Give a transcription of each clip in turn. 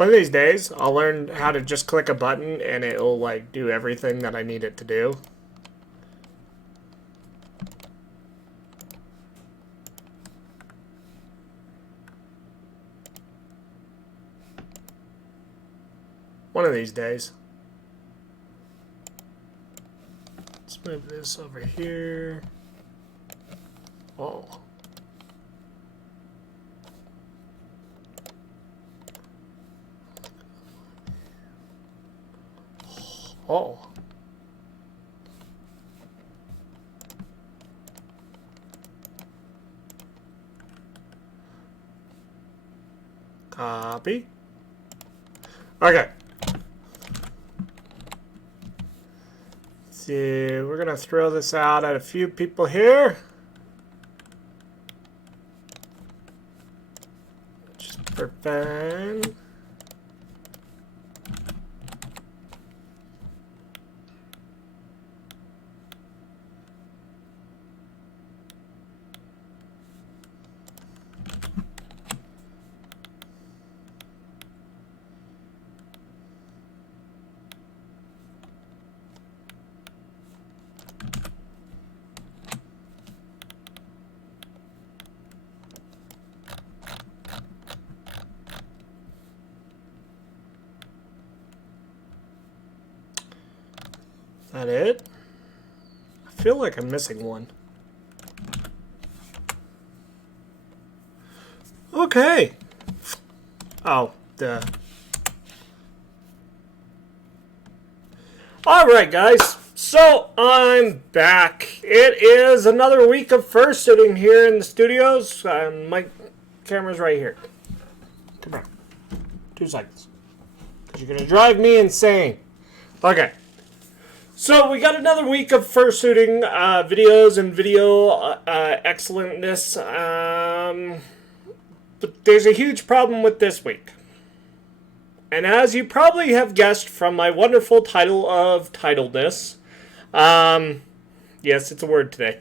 One of these days, I'll learn how to just click a button and it'll like do everything that I need it to do. One of these days. Let's move this over here. Oh. Oh. Copy. Okay. See, we're gonna throw this out at a few people here. Just for fun. That it? I feel like I'm missing one. Okay. Oh, duh. Alright, guys. So, I'm back. It is another week of fursuiting here in the studios. My camera's right here. Come on. 2 seconds. Because you're going to drive me insane. Okay. So we got another week of fursuiting videos and video excellentness. But there's a huge problem with this week. And as you probably have guessed from my wonderful title of titledness, yes, it's a word today.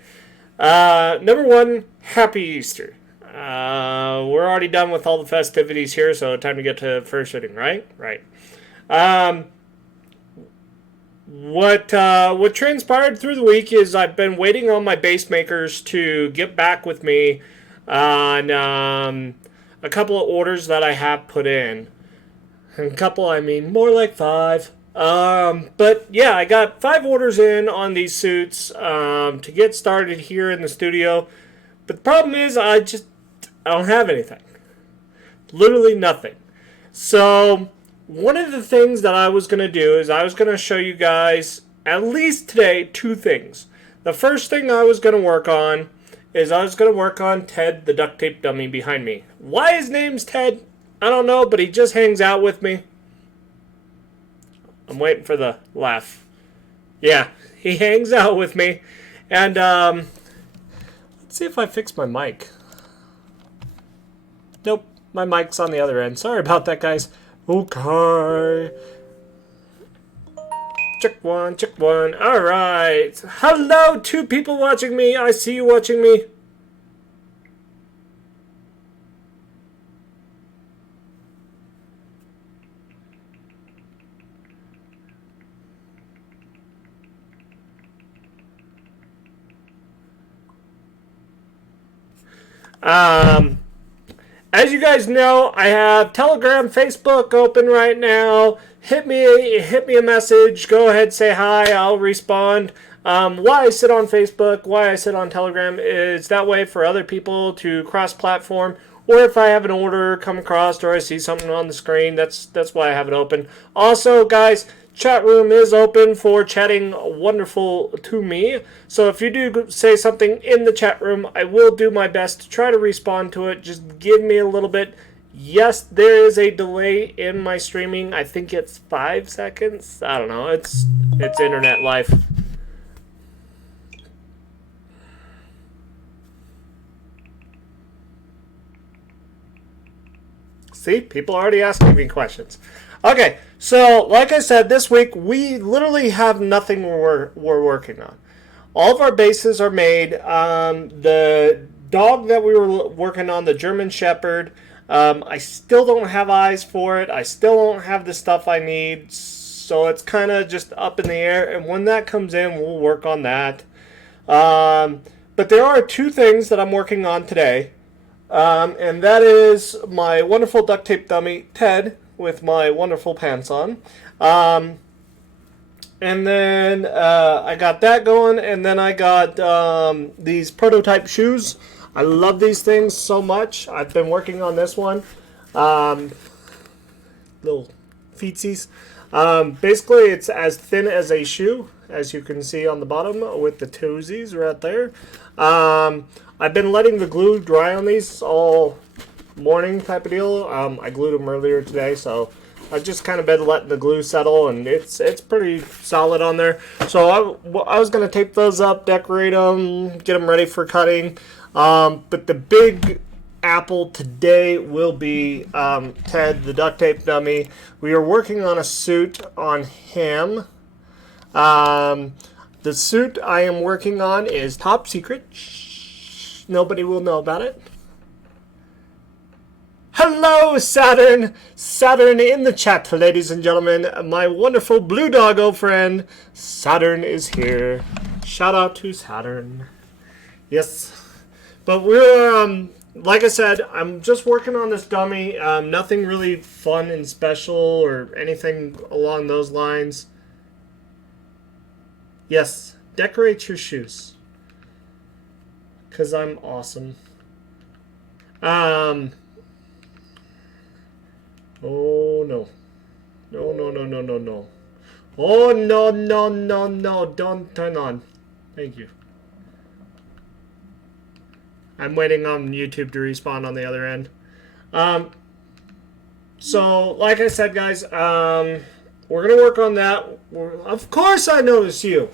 Number 1, Happy Easter. We're already done with all the festivities here, so time to get to fursuiting, right? Right. What transpired through the week is I've been waiting on my base makers to get back with me on a couple of orders that I have put in. And a couple, I mean more like 5. But yeah, I got 5 orders in on these suits to get started here in the studio. But the problem is I don't have anything. Literally nothing. So one of the things that I was going to do is I was going to show you guys, at least today, 2 things. The first thing I was going to work on is I was going to work on Ted, the duct tape dummy behind me. Why his name's Ted? I don't know, but he just hangs out with me. I'm waiting for the laugh. Yeah, he hangs out with me. And let's see if I fix my mic. Nope, my mic's on the other end. Sorry about that, guys. Okay. Check 1, check 1. Alright. Hello, 2 people watching me. I see you watching me. As you guys know, I have Telegram, Facebook open right now. Hit me a message. Go ahead, say hi. I'll respond. Why I sit on Facebook, why I sit on Telegram is that way for other people to cross-platform. Or if I have an order come across or I see something on the screen, that's why I have it open. Also, guys, chat room is open for chatting wonderful to me. So if you do say something in the chat room, I will do my best to try to respond to it. Just give me a little bit. Yes, there is a delay in my streaming. I think it's 5 seconds. I don't know. It's internet life. See, people are already asking me questions. Okay, so like I said, this week we literally have nothing we're working on. All of our bases are made. The dog that we were working on, the German Shepherd, I still don't have eyes for it. I still don't have the stuff I need. So it's kind of just up in the air. And when that comes in, we'll work on that. But there are two things that I'm working on today. And that is my wonderful duct tape dummy, Ted, with my wonderful pants on. And then I got that going, and then I got these prototype shoes. I love these things so much. I've been working on this one. Little feetsies. Basically, it's as thin as a shoe, as you can see on the bottom with the toesies right there. I've been letting the glue dry on these all morning type of deal. I glued them earlier today, so I've just kind of been letting the glue settle, and it's pretty solid on there. So I was going to tape those up, decorate them, get them ready for cutting. But the big apple today will be Ted, the duct tape dummy. We are working on a suit on him. The suit I am working on is top secret. Shh, nobody will know about it. Hello, Saturn! Saturn in the chat, ladies and gentlemen. My wonderful blue doggo friend, Saturn, is here. Shout out to Saturn. Yes. But we're, like I said, I'm just working on this dummy. Nothing really fun and special or anything along those lines. Yes, decorate your shoes. Because I'm awesome. Oh, no. No, no, no, no, no, no. Oh, no, no, no, no. Don't turn on. Thank you. I'm waiting on YouTube to respawn on the other end. So, like I said, guys, we're going to work on that. Of course I notice you.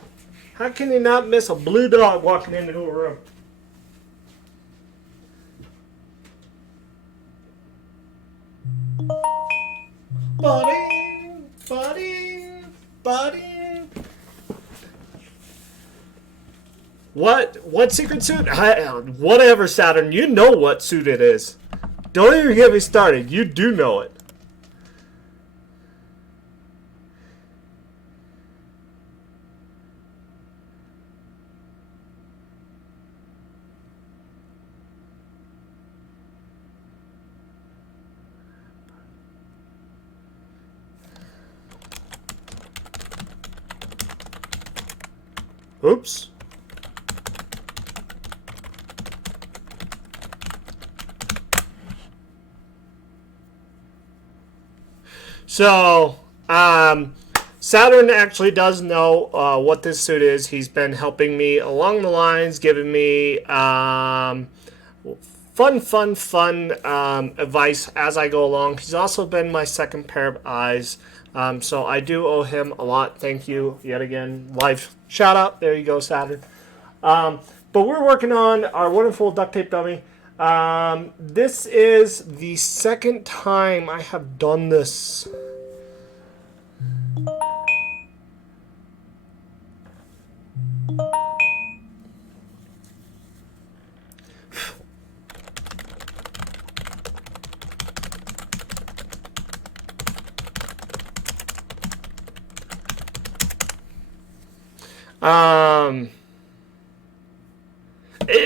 How can you not miss a blue dog walking into a room? Buddy, buddy, buddy. What secret suit? Whatever, Saturn. You know what suit it is. Don't even get me started. You do know it. Oops. So, Saturn actually does know what this suit is. He's been helping me along the lines, giving me fun advice as I go along. He's also been my second pair of eyes. So I do owe him a lot. Thank you yet again. Live shout out. There you go, Saturn. But we're working on our wonderful duct tape dummy. This is the second time I have done this.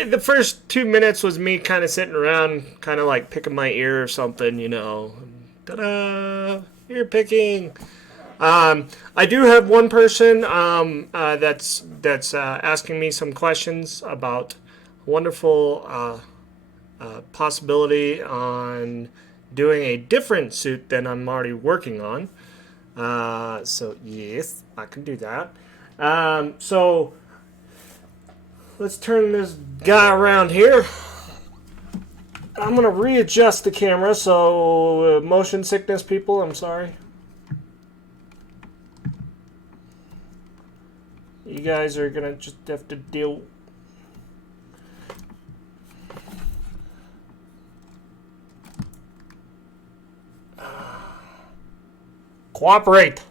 The first 2 minutes was me kind of sitting around, kind of like picking my ear or something, you know. Ta-da! Ear picking. I do have one person that's asking me some questions about a wonderful possibility on doing a different suit than I'm already working on. So yes, I can do that. So let's turn this guy around here. I'm going to readjust the camera, so motion sickness people, I'm sorry. You guys are going to just have to deal. Cooperate.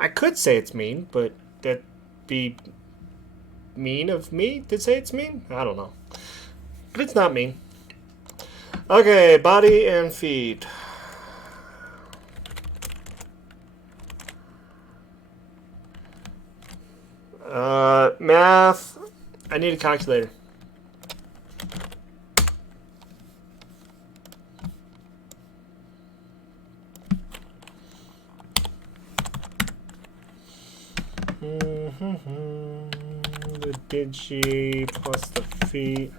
I could say it's mean, but that'd be mean of me to say it's mean? I don't know. But it's not mean. Okay, body and feet. Math. I need a calculator. The digi plus the feet.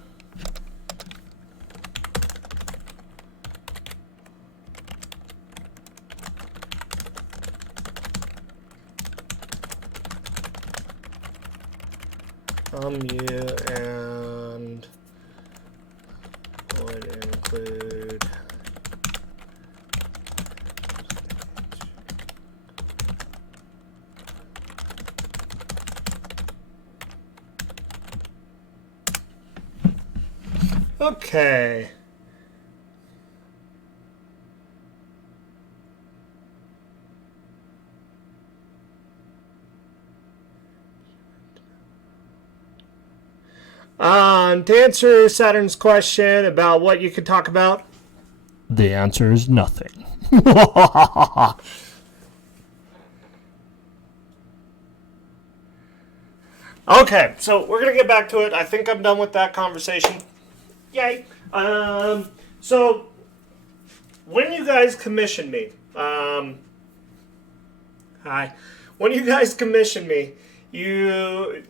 You and would include okay. To answer Saturn's question about what you could talk about, the answer is nothing. Okay, so we're gonna get back to it. I think I'm done with that conversation. Yay! So when you guys commission me, hi. When you guys commission me, you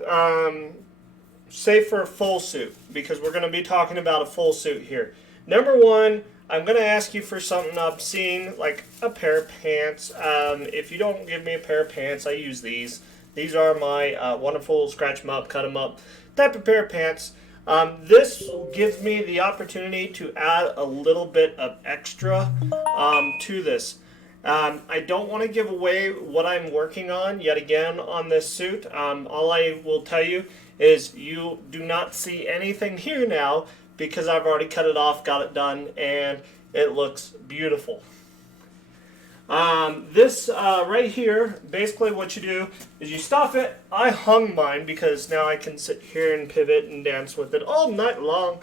say for a full suit, because we're going to be talking about a full suit here. Number one, I'm going to ask you for something obscene, like a pair of pants. If you don't give me a pair of pants, I use these. These are my wonderful scratch them up, cut them up type of pair of pants. This gives me the opportunity to add a little bit of extra to this. I don't want to give away what I'm working on yet again on this suit. All I will tell you is you do not see anything here now because I've already cut it off, got it done, and it looks beautiful. This right here, basically what you do is you stuff it. I hung mine because now I can sit here and pivot and dance with it all night long.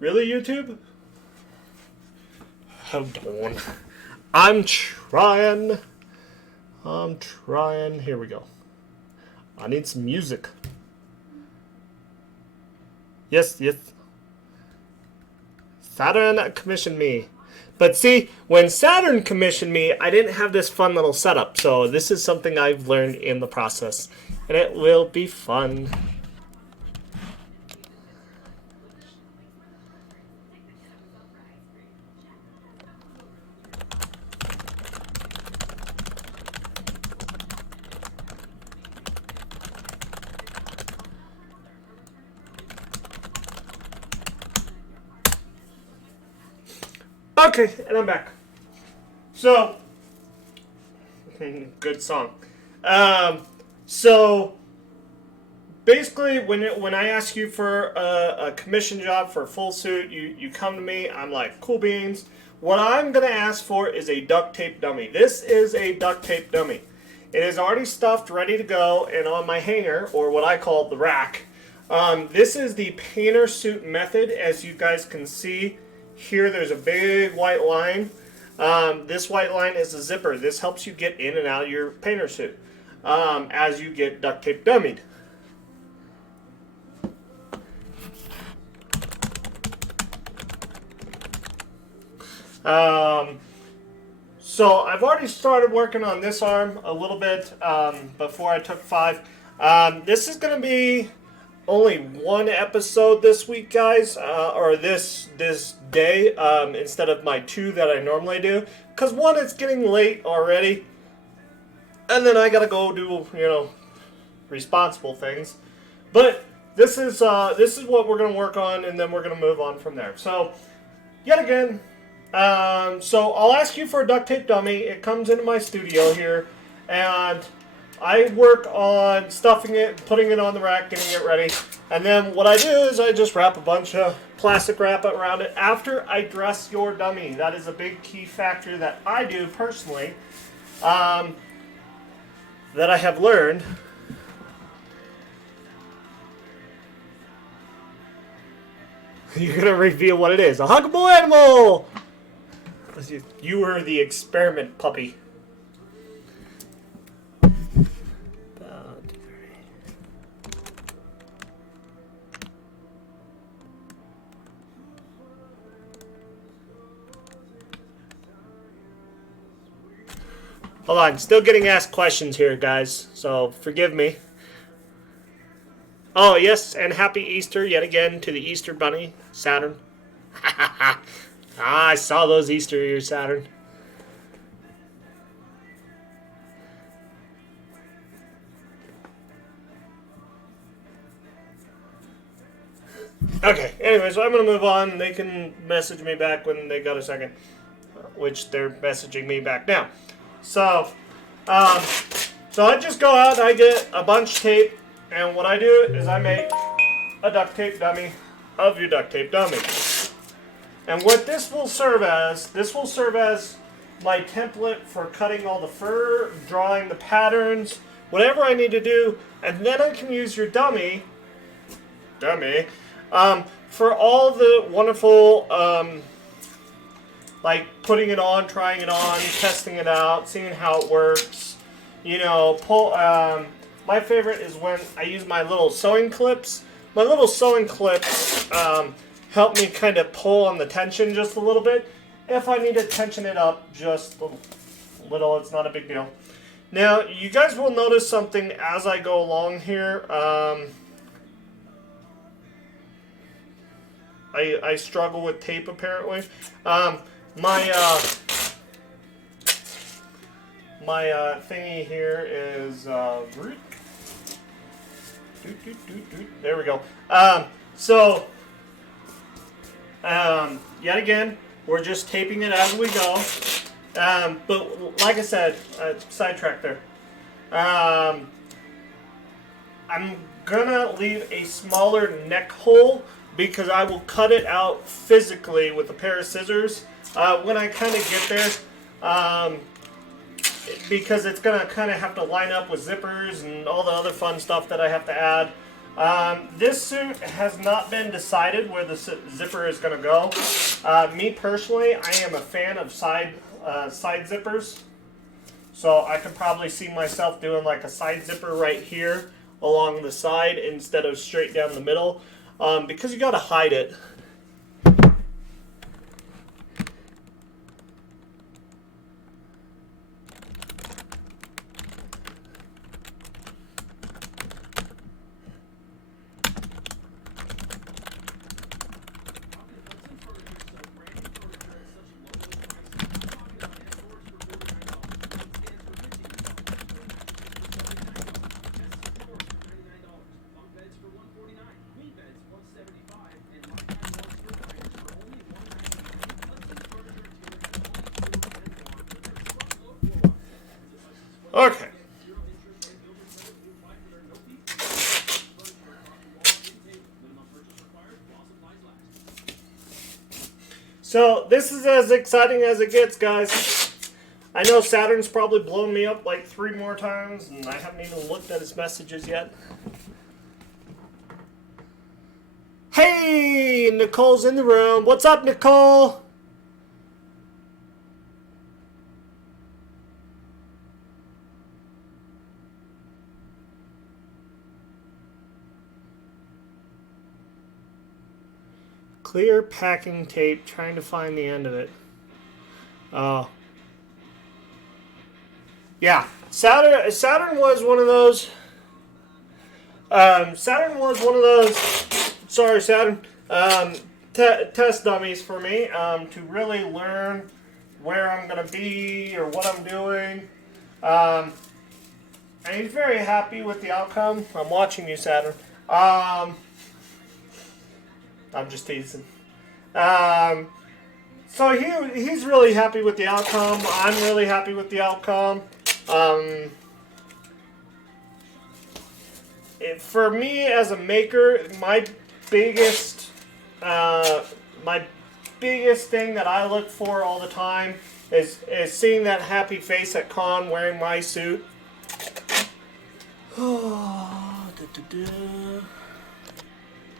Really, YouTube? Hold on. I'm trying. Here we go. I need some music. Yes. Saturn commissioned me. But see, when Saturn commissioned me, I didn't have this fun little setup. So this is something I've learned in the process. And it will be fun. Okay, and I'm back. So, good song. So, basically, when I ask you for a commission job for a full suit, you come to me, I'm like, cool beans. What I'm going to ask for is a duct tape dummy. This is a duct tape dummy. It is already stuffed, ready to go, and on my hanger, or what I call the rack. This is the painter suit method, as you guys can see. Here there's a big white line. This white line is a zipper. This helps you get in and out of your painter suit as you get duct tape dummied. So I've already started working on this arm a little bit before I took 5. This is going to be only one episode this week, guys, or this day, instead of my 2 that I normally do. Because one, it's getting late already, and then I gotta go do, responsible things. But this is what we're gonna work on, and then we're gonna move on from there. So, yet again, so I'll ask you for a duct tape dummy. It comes into my studio here, and I work on stuffing it, putting it on the rack, getting it ready. And then what I do is I just wrap a bunch of plastic wrap around it after I dress your dummy. That is a big key factor that I do personally, that I have learned. You're going to reveal what it is. A huggable animal! You were the experiment puppy. Hold on, still getting asked questions here, guys, so forgive me. Oh, yes, and happy Easter yet again to the Easter Bunny, Saturn. I saw those Easter ears, Saturn. Okay, anyway, so I'm going to move on. They can message me back when they got a second, which they're messaging me back now. So I just go out and I get a bunch of tape, and what I do is I make a duct tape dummy of your duct tape dummy. And what this will serve as my template for cutting all the fur, drawing the patterns, whatever I need to do, and then I can use your dummy, for all the wonderful, like putting it on, trying it on, testing it out, seeing how it works. You know, my favorite is when I use my little sewing clips. My little sewing clips help me kind of pull on the tension just a little bit. If I need to tension it up just a little, it's not a big deal. Now, you guys will notice something as I go along here. I struggle with tape apparently. My thingy here is there we go. Yet again, we're just taping it as we go. But like I said, sidetrack there. I'm gonna leave a smaller neck hole because I will cut it out physically with a pair of scissors when I kind of get there. Because it's going to kind of have to line up with zippers and all the other fun stuff that I have to add. This suit has not been decided where the zipper is going to go. Me personally, I am a fan of side zippers. So I could probably see myself doing like a side zipper right here along the side instead of straight down the middle. Because you got to hide it. Okay. So this is as exciting as it gets, guys. I know Saturn's probably blown me up like 3 more times, and I haven't even looked at his messages yet. Hey, Nicole's in the room. What's up, Nicole? Clear packing tape, trying to find the end of it. Oh. Yeah, Saturn was one of those. Sorry, Saturn. Test dummies for me to really learn where I'm gonna be or what I'm doing. And he's very happy with the outcome. I'm watching you, Saturn. I'm just teasing. So he's really happy with the outcome. I'm really happy with the outcome. for me as a maker, biggest, my biggest thing that I look for all the time is seeing that happy face at con wearing my suit.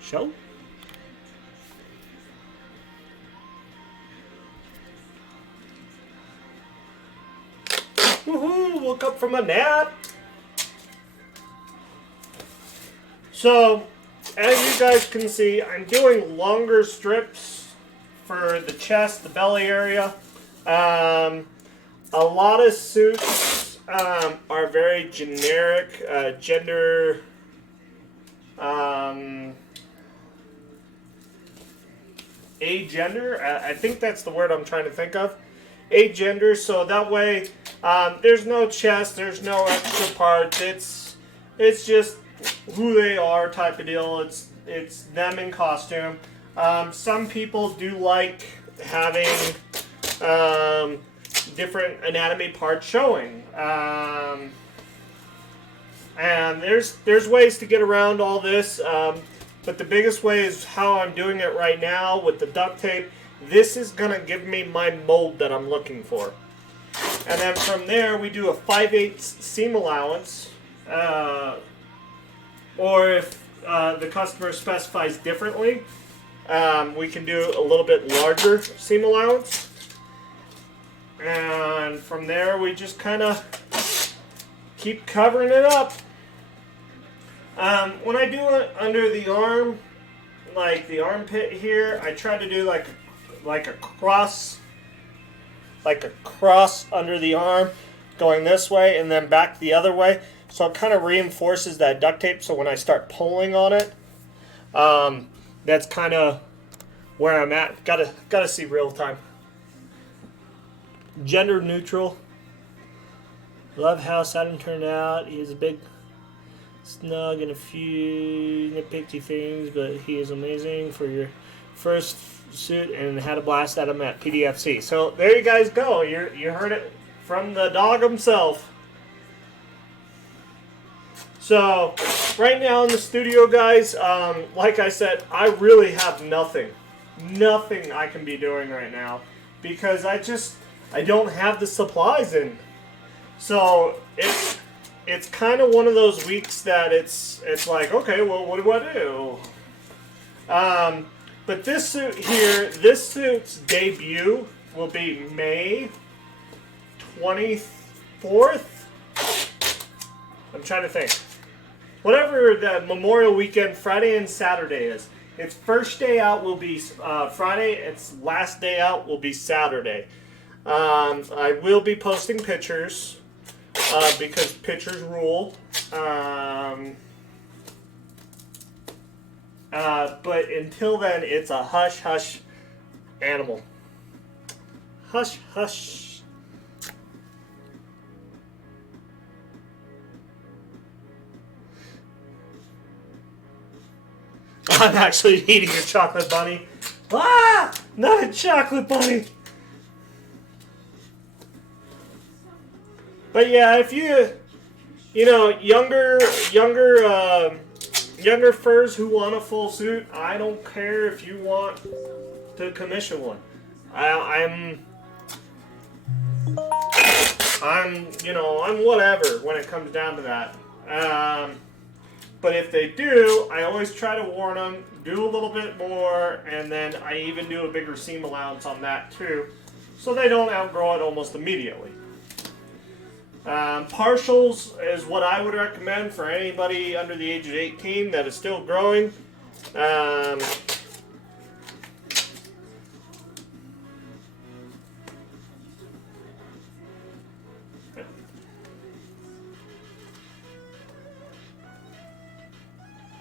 Show? Woohoo! Woke up from a nap. So, as you guys can see, I'm doing longer strips for the chest, the belly area. A lot of suits are very generic, gender. Agender. I think that's the word I'm trying to think of. Agender. So that way, there's no chest, there's no extra parts. It's just who they are type of deal. It's them in costume. Some people do like having different anatomy parts showing. And there's ways to get around all this. But the biggest way is how I'm doing it right now with the duct tape. This is going to give me my mold that I'm looking for. And then from there, we do a 5/8 seam allowance. Or if the customer specifies differently, we can do a little bit larger seam allowance. And from there, we just kind of keep covering it up. When I do it under the arm, like the armpit here, I try to do like a cross under the arm, going this way and then back the other way. So it kind of reinforces that duct tape. So when I start pulling on it, that's kind of where I'm at. Gotta see real time. Gender neutral. Love how Saturn turned out. He is a big snug and a few nitpicky things, but he is amazing for your first suit and had a blast at him at PDFC. So there you guys go. You heard it from the dog himself. So right now in the studio, guys, like I said, I really have nothing I can be doing right now because I don't have the supplies in. So it's kind of one of those weeks that it's like, okay, well, what do I do? But this suit here, this suit's debut will be May 24th. I'm trying to think. Whatever the Memorial Weekend, Friday and Saturday is. Its first day out will be Friday. Its last day out will be Saturday. I will be posting pictures because pictures rule. But until then, it's a hush-hush animal. Hush-hush. I'm actually eating a chocolate bunny. Ah! Not a chocolate bunny! But yeah, if younger furs who want a full suit, I don't care if you want to commission one. I'm whatever when it comes down to that. But if they do, I always try to warn them, do a little bit more, and then I even do a bigger seam allowance on that too, so they don't outgrow it almost immediately. Partials is what I would recommend for anybody under the age of 18 that is still growing.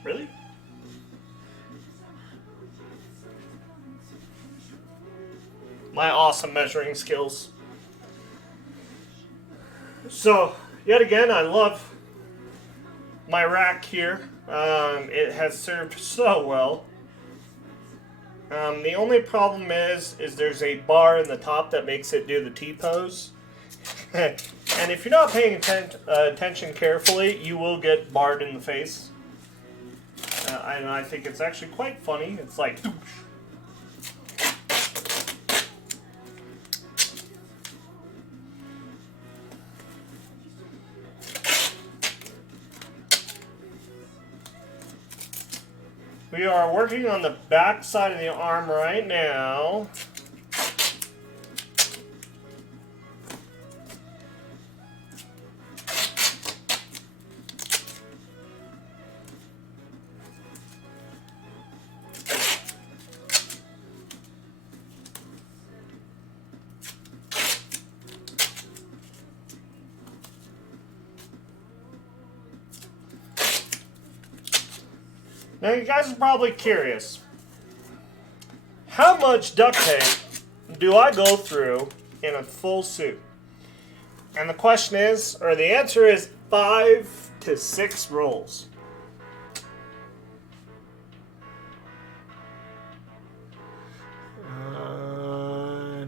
Really? My awesome measuring skills. So, yet again, I love my rack here. It has served so well. The only problem is there's a bar in the top that makes it do the T-pose. And if you're not paying attention carefully, you will get barred in the face. and I think it's actually quite funny. It's like... We are working on the back side of the arm right now. Now you guys are probably curious, how much duct tape do I go through in a full suit? And the question is, or the answer is 5 to 6 rolls.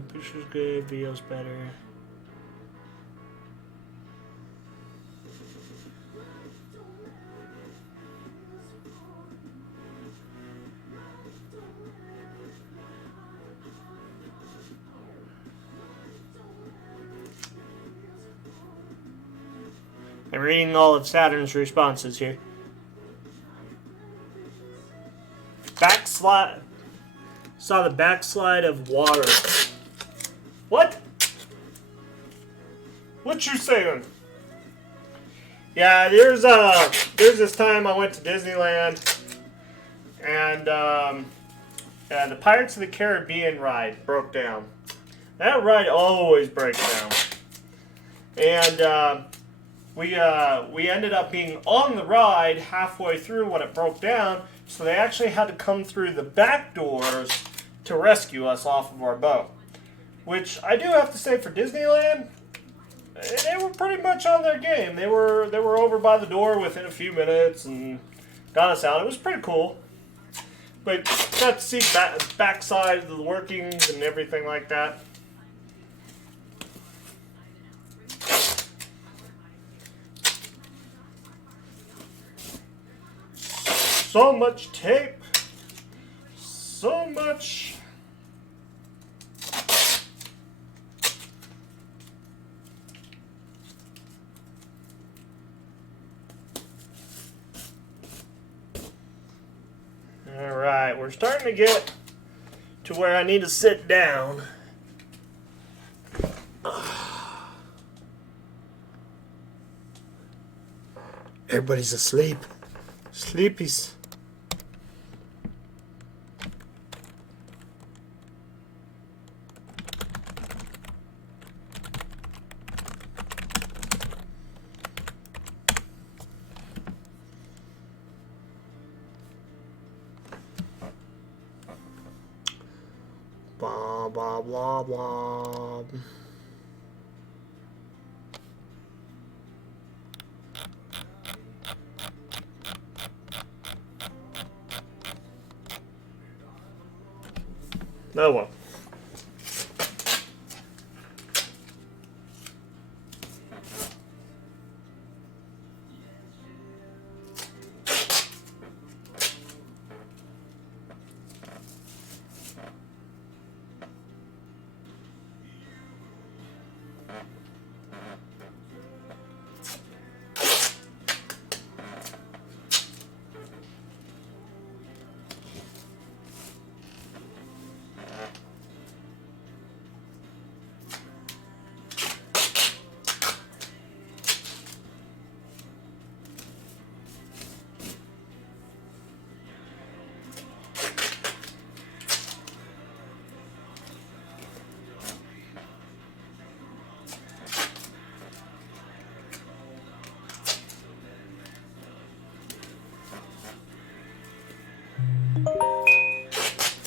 Picture's good, video's better. I'm reading all of Saturn's responses here. Backslide. Saw the backslide of water. What? What you saying? Yeah, there's this time I went to Disneyland, and the Pirates of the Caribbean ride broke down. That ride always breaks down, and we ended up being on the ride halfway through when it broke down, so they actually had to come through the back doors to rescue us off of our boat. Which I do have to say, for Disneyland, they were pretty much on their game. They were over by the door within a few minutes and got us out. It was pretty cool. But got to see backside of the workings and everything like that. So much tape. So much. Alright, we're starting to get to where I need to sit down. Everybody's asleep. Sleepies. Blah, blah, blah, blah. Oh well.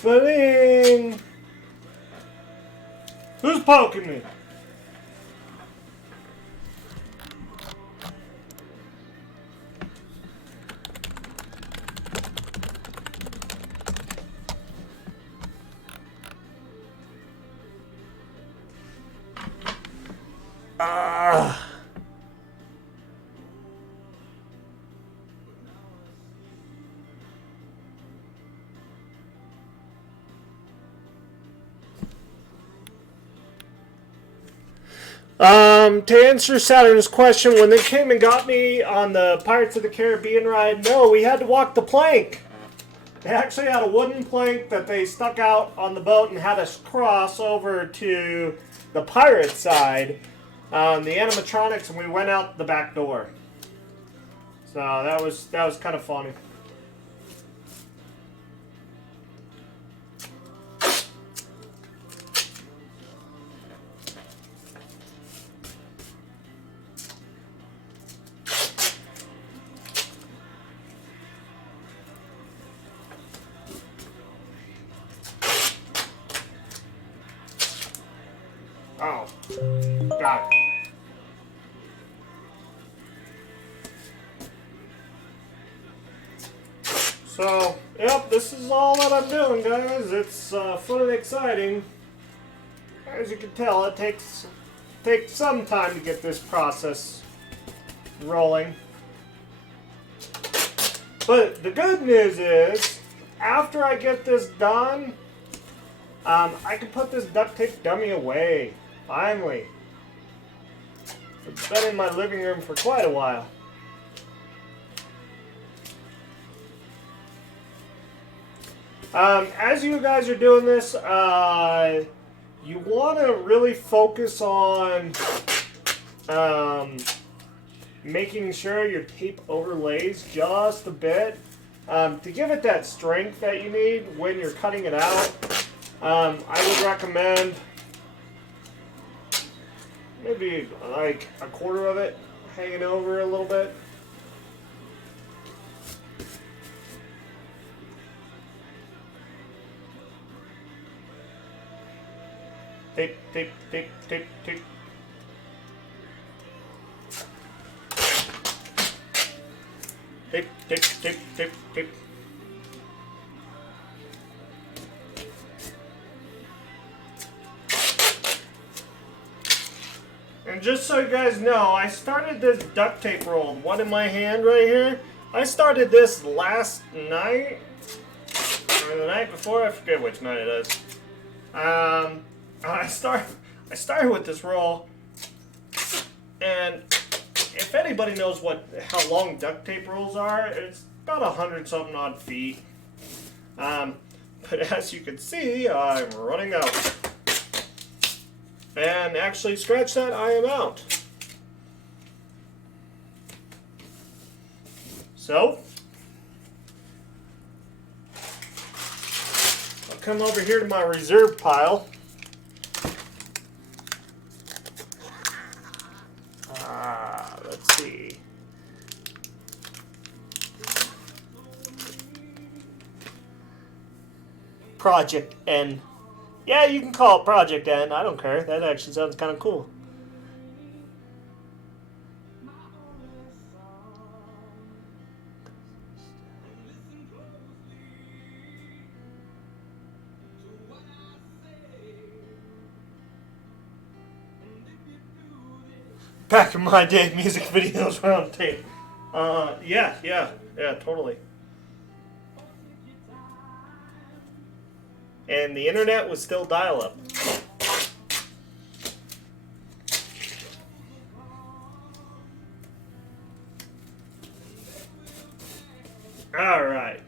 Feline! Who's poking me? To answer Saturn's question, when they came and got me on the Pirates of the Caribbean ride, no, we had to walk the plank. They actually had a wooden plank that they stuck out on the boat and had us cross over to the pirate side, the animatronics, and we went out the back door. So that was kind of funny. Oh, got it. So, yep, this is all that I'm doing, guys. It's fun and exciting. As you can tell, it takes some time to get this process rolling. But the good news is, after I get this done, I can put this duct tape dummy away. Finally. It's been in my living room for quite a while. As you guys are doing this, you want to really focus on making sure your tape overlays just a bit to give it that strength that you need when you're cutting it out. I would recommend maybe like a quarter of it hanging over a little bit. Tape, tape, tape, tape, tape. Tape, tape, tape, tape, tape. And just so you guys know, I started this duct tape roll, one in my hand right here. I started this last night, or the night before, I forget which night it is. I started with this roll, and if anybody knows how long duct tape rolls are, it's about 100-something odd feet. But as you can see, I'm running out. And actually, scratch that, I am out. So, I'll come over here to my reserve pile. Let's see. Project N. Yeah, you can call it Project N. I don't care. That actually sounds kind of cool. Back in my day, music videos were on tape. Yeah, totally. And the internet was still dial-up. All right.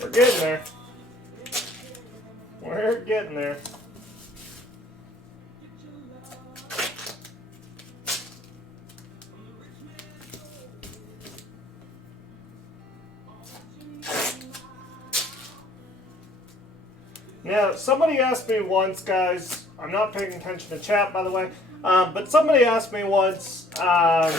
We're getting there. We're getting there. Now, somebody asked me once, guys, I'm not paying attention to chat, by the way, but somebody asked me once, um,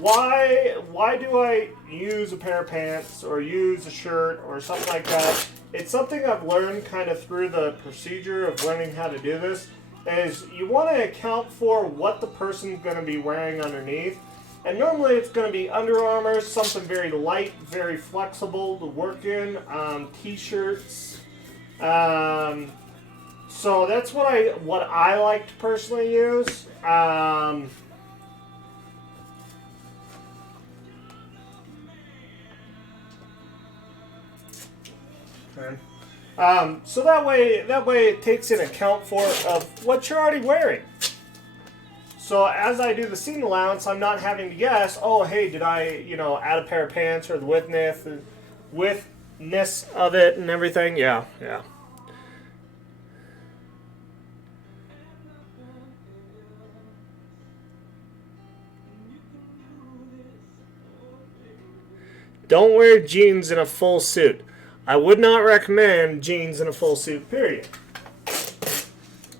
why do I use a pair of pants or use a shirt or something like that? It's something I've learned kind of through the procedure of learning how to do this, is you want to account for what the person's going to be wearing underneath. And normally it's going to be Under Armour, something very light, very flexible to work in, t-shirts. So that's what I like to personally use. Okay. So that way it takes in account for of what you're already wearing. So as I do the seam allowance, I'm not having to guess, oh, hey, did I, add a pair of pants or the widthness of it and everything? Yeah. Don't wear jeans in a full suit. I would not recommend jeans in a full suit, period.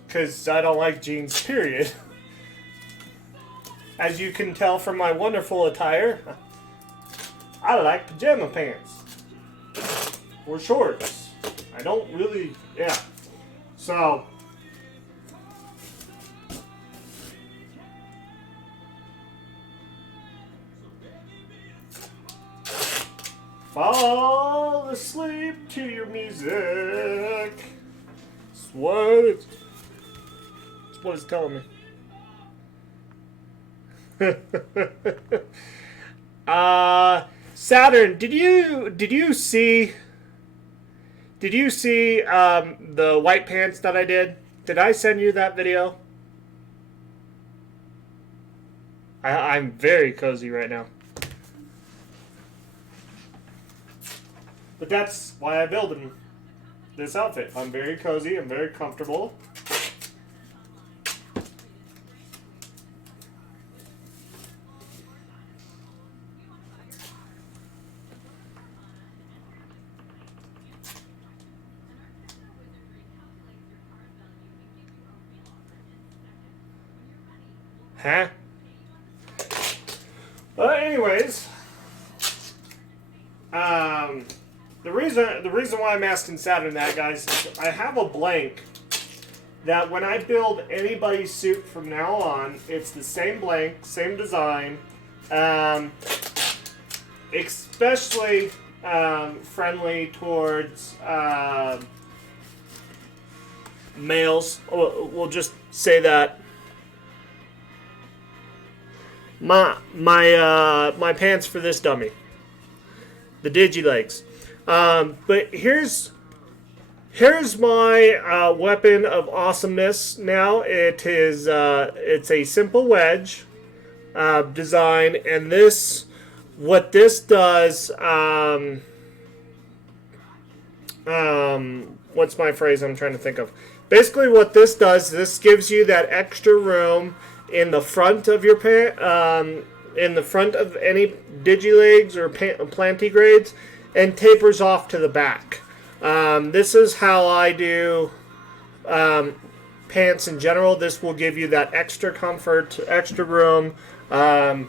Because I don't like jeans, period. As you can tell from my wonderful attire, I like pajama pants. Or shorts. I don't really, yeah. So, fall asleep to your music. It's what it's telling me. Saturn, did you see the white pants that I did? Did I send you that video? I'm very cozy right now. But that's why I built this outfit. I'm very cozy, I'm very comfortable. Huh? But anyways, the reason why I'm asking Saturn that, guys, is I have a blank that when I build anybody's suit from now on, it's the same blank, same design, especially friendly towards males. We'll just say that. My pants for this dummy, the digi legs. But here's my weapon of awesomeness. Now it's a simple wedge design, and what this does. What's my phrase I'm trying to think of? Basically, what this does, this gives you that extra room in the front of your in the front of any digilegs or plantigrades, and tapers off to the back. This is how I do pants in general. This will give you that extra comfort, extra room, and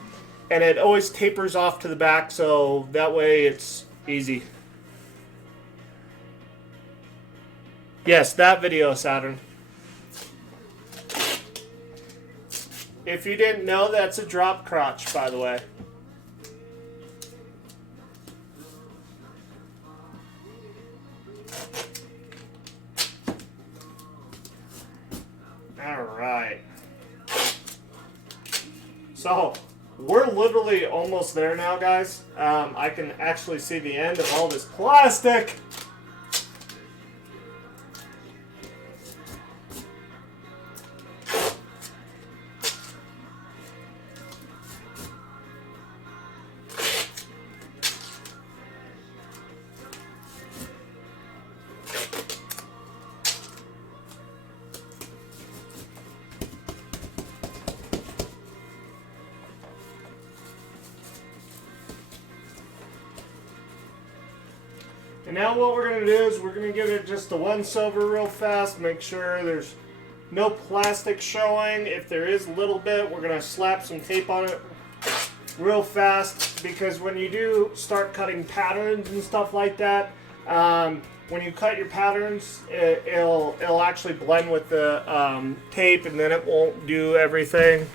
it always tapers off to the back, so that way it's easy. Yes, that video, Saturn. If you didn't know, that's a drop crotch, by the way. Alright. So, we're literally almost there now, guys. I can actually see the end of all this plastic. And now what we're going to do is we're going to give it just a once over real fast. Make sure there's No plastic showing. If there is a little bit, we're going to slap some tape on it real fast, because when you do start cutting patterns and stuff like that, when you cut your patterns, it'll actually blend with the tape, and then it won't do everything.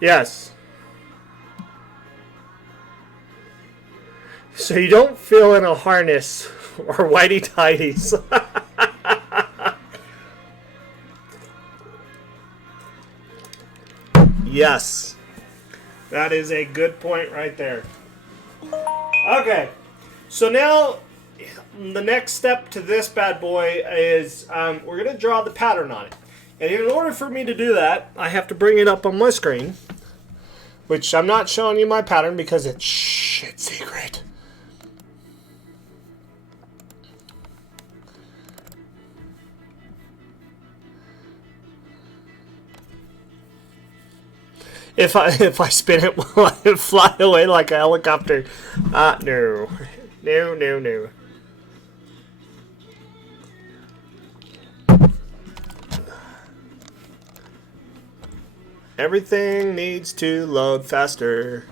Yes. So you don't feel in a harness or whitey tighties. Yes. That is a good point right there. Okay. So now the next step to this bad boy is we're going to draw the pattern on it. And in order for me to do that, I have to bring it up on my screen, which I'm not showing you my pattern because it's shit secret. If I spin it, will it fly away like a helicopter? No. No, no, no. Everything needs to load faster.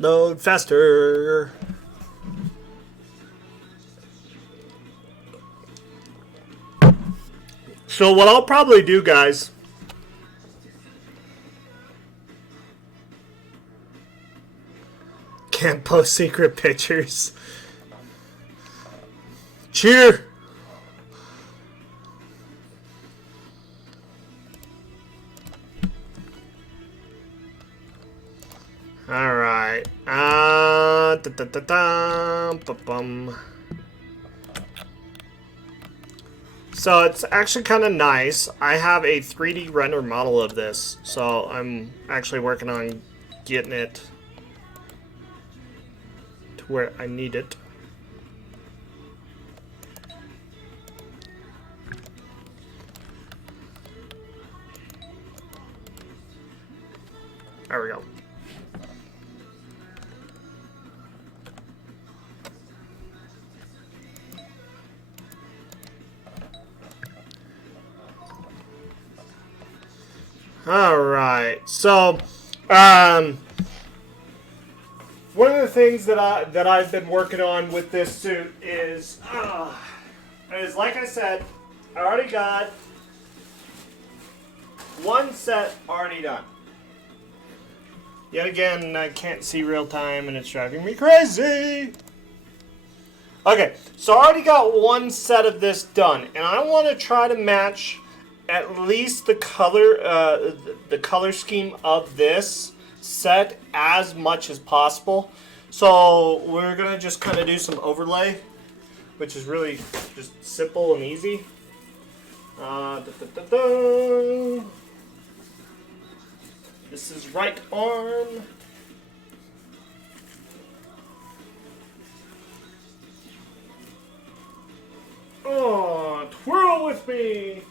Load faster. So what I'll probably do, guys, can't post secret pictures. Cheer. All right. So it's actually kind of nice. I have a 3D render model of this, so I'm actually working on getting it to where I need it. There we go. All right. So, one of the things that I've been working on with this suit is like I said, I already got one set already done. Yet again, I can't see real time, and it's driving me crazy. Okay, so I already got one set of this done, and I want to try to match at least the color scheme of this set as much as possible. So we're gonna just kind of do some overlay, which is really just simple and easy. This is right arm. Oh, twirl with me.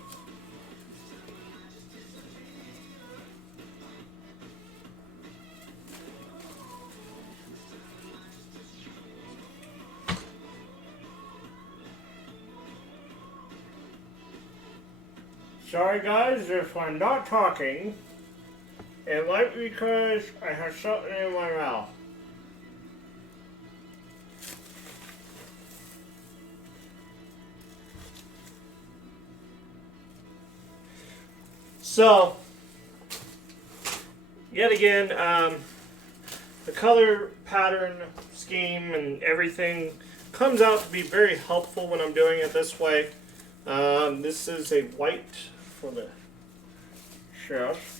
Sorry guys if I'm not talking. It might be because I have something in my mouth. So, yet again, the color pattern scheme and everything comes out to be very helpful when I'm doing it this way. This is a white for the chest.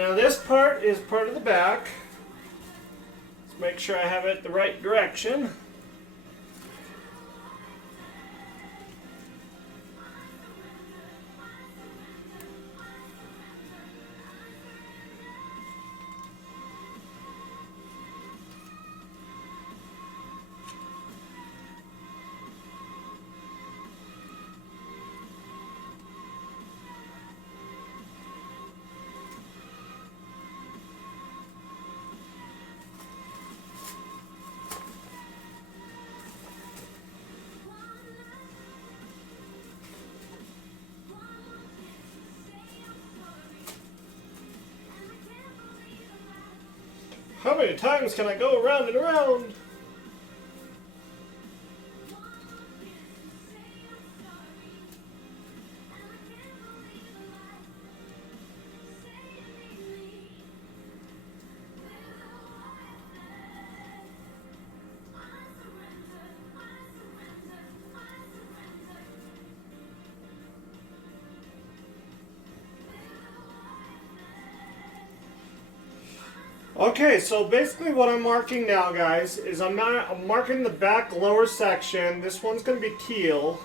Now this part is part of the back. Let's make sure I have it the right direction. How many times can I go around and around? Okay, so basically what I'm marking now, guys, is I'm marking the back lower section. This one's going to be teal,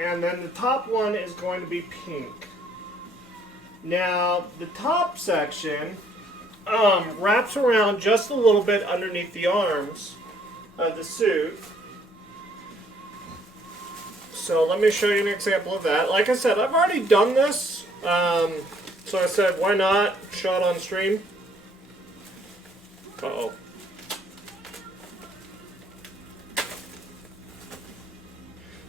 and then the top one is going to be pink. Now, the top section wraps around just a little bit underneath the arms of the suit. So let me show you an example of that. Like I said, I've already done this, so I said, why not show it on stream? Uh-oh.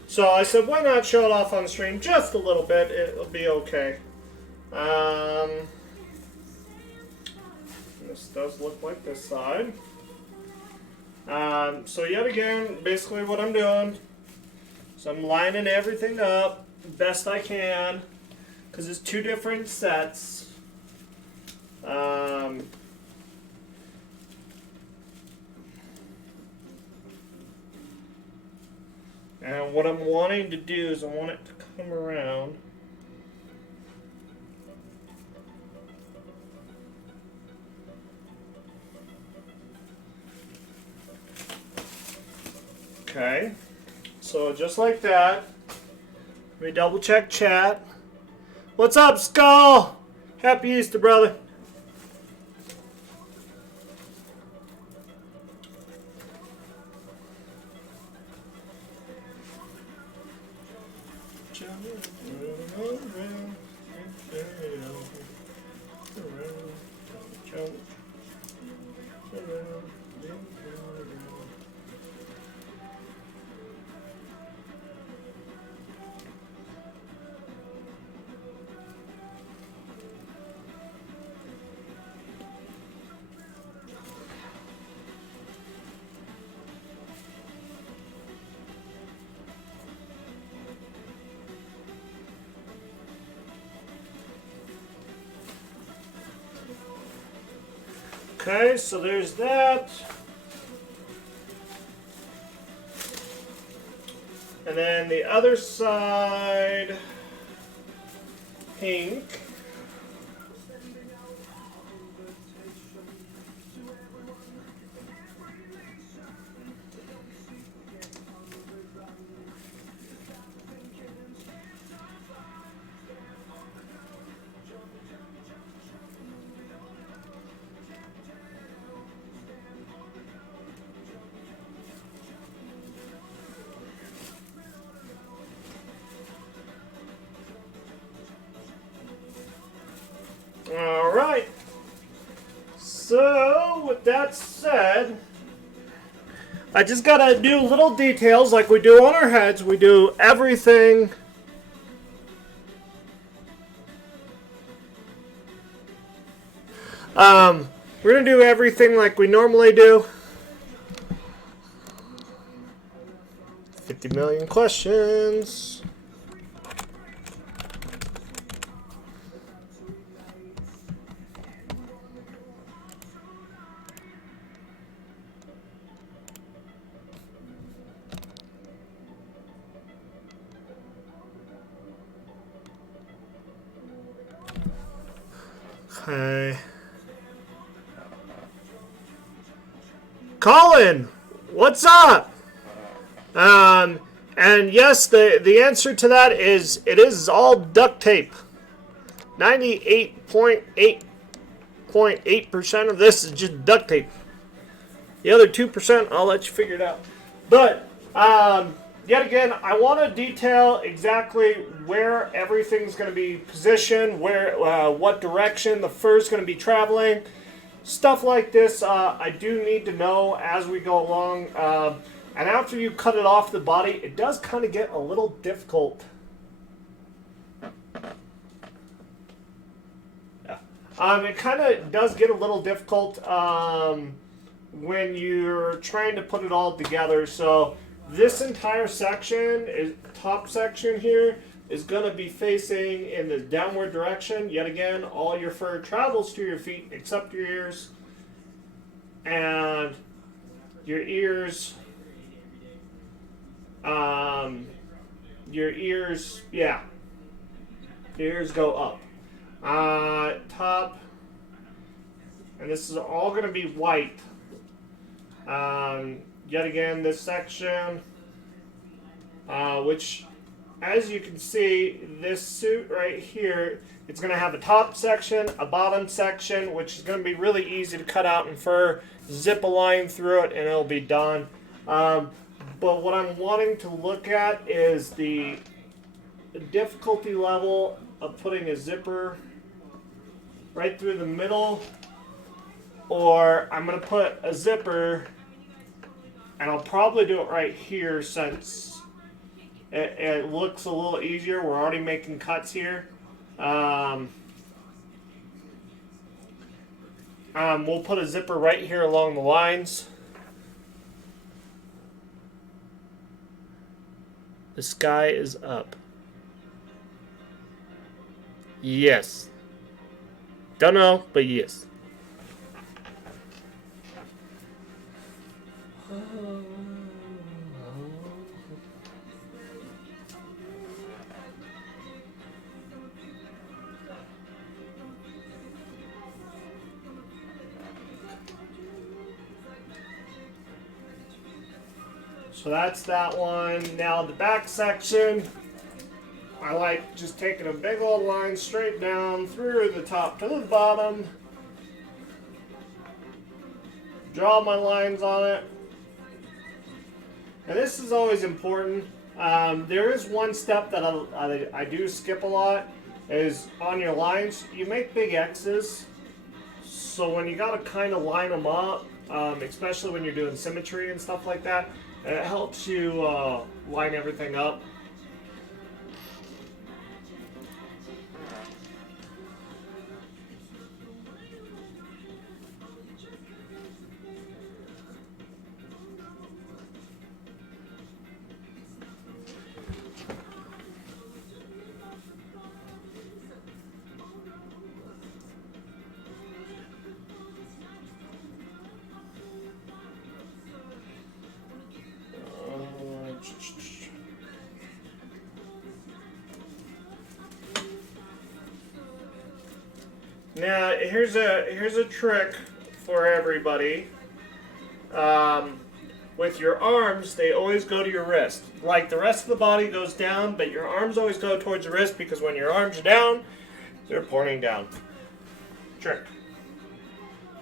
So I said, why not show it off on stream just a little bit? It'll be okay. This does look like this side. So yet again, basically what I'm doing is I'm lining everything up best I can because it's two different sets. And what I'm wanting to do is I want it to come around. Okay, so just like that. Let me double check chat. What's up, Skull? Happy Easter, brother. Okay, so there's that. And then the other side, pink. All right. So, with that said, I just gotta do little details like we do on our heads. We do everything. We're gonna do everything like we normally do. 50 million questions. Okay. Colin, what's up? And yes, the answer to that is it is all duct tape. 98.8% of this is just duct tape. The other 2%, I'll let you figure it out. But yet again, I want to detail exactly where everything's going to be positioned, where, what direction the fur is going to be traveling, stuff like this. I do need to know as we go along. And after you cut it off the body, it does kind of get a little difficult. Yeah. It kind of does get a little difficult when you're trying to put it all together. So this entire section, top section here, is going to be facing in the downward direction. Yet again, all your fur travels to your feet except your ears. And your ears, yeah. The ears go up. Top, and this is all going to be white. Yet again, this section, which, as you can see, this suit right here, it's going to have a top section, a bottom section, which is going to be really easy to cut out in fur, zip a line through it, and it'll be done. But what I'm wanting to look at is the difficulty level of putting a zipper right through the middle, or I'm going to put a zipper, and I'll probably do it right here since it looks a little easier. We're already making cuts here. We'll put a zipper right here along the lines. The sky is up. Yes. Don't know, but yes. So that's that one. Now the back section, I like just taking a big old line straight down through the top to the bottom. Draw my lines on it. And this is always important. There is one step that I do skip a lot, is on your lines, you make big X's. So when you gotta kind of line them up, especially when you're doing symmetry and stuff like that, it helps you line everything up. Now here's a trick for everybody. With your arms, they always go to your wrist. Like the rest of the body goes down, but your arms always go towards the wrist because when your arms are down, they're pointing down. Trick.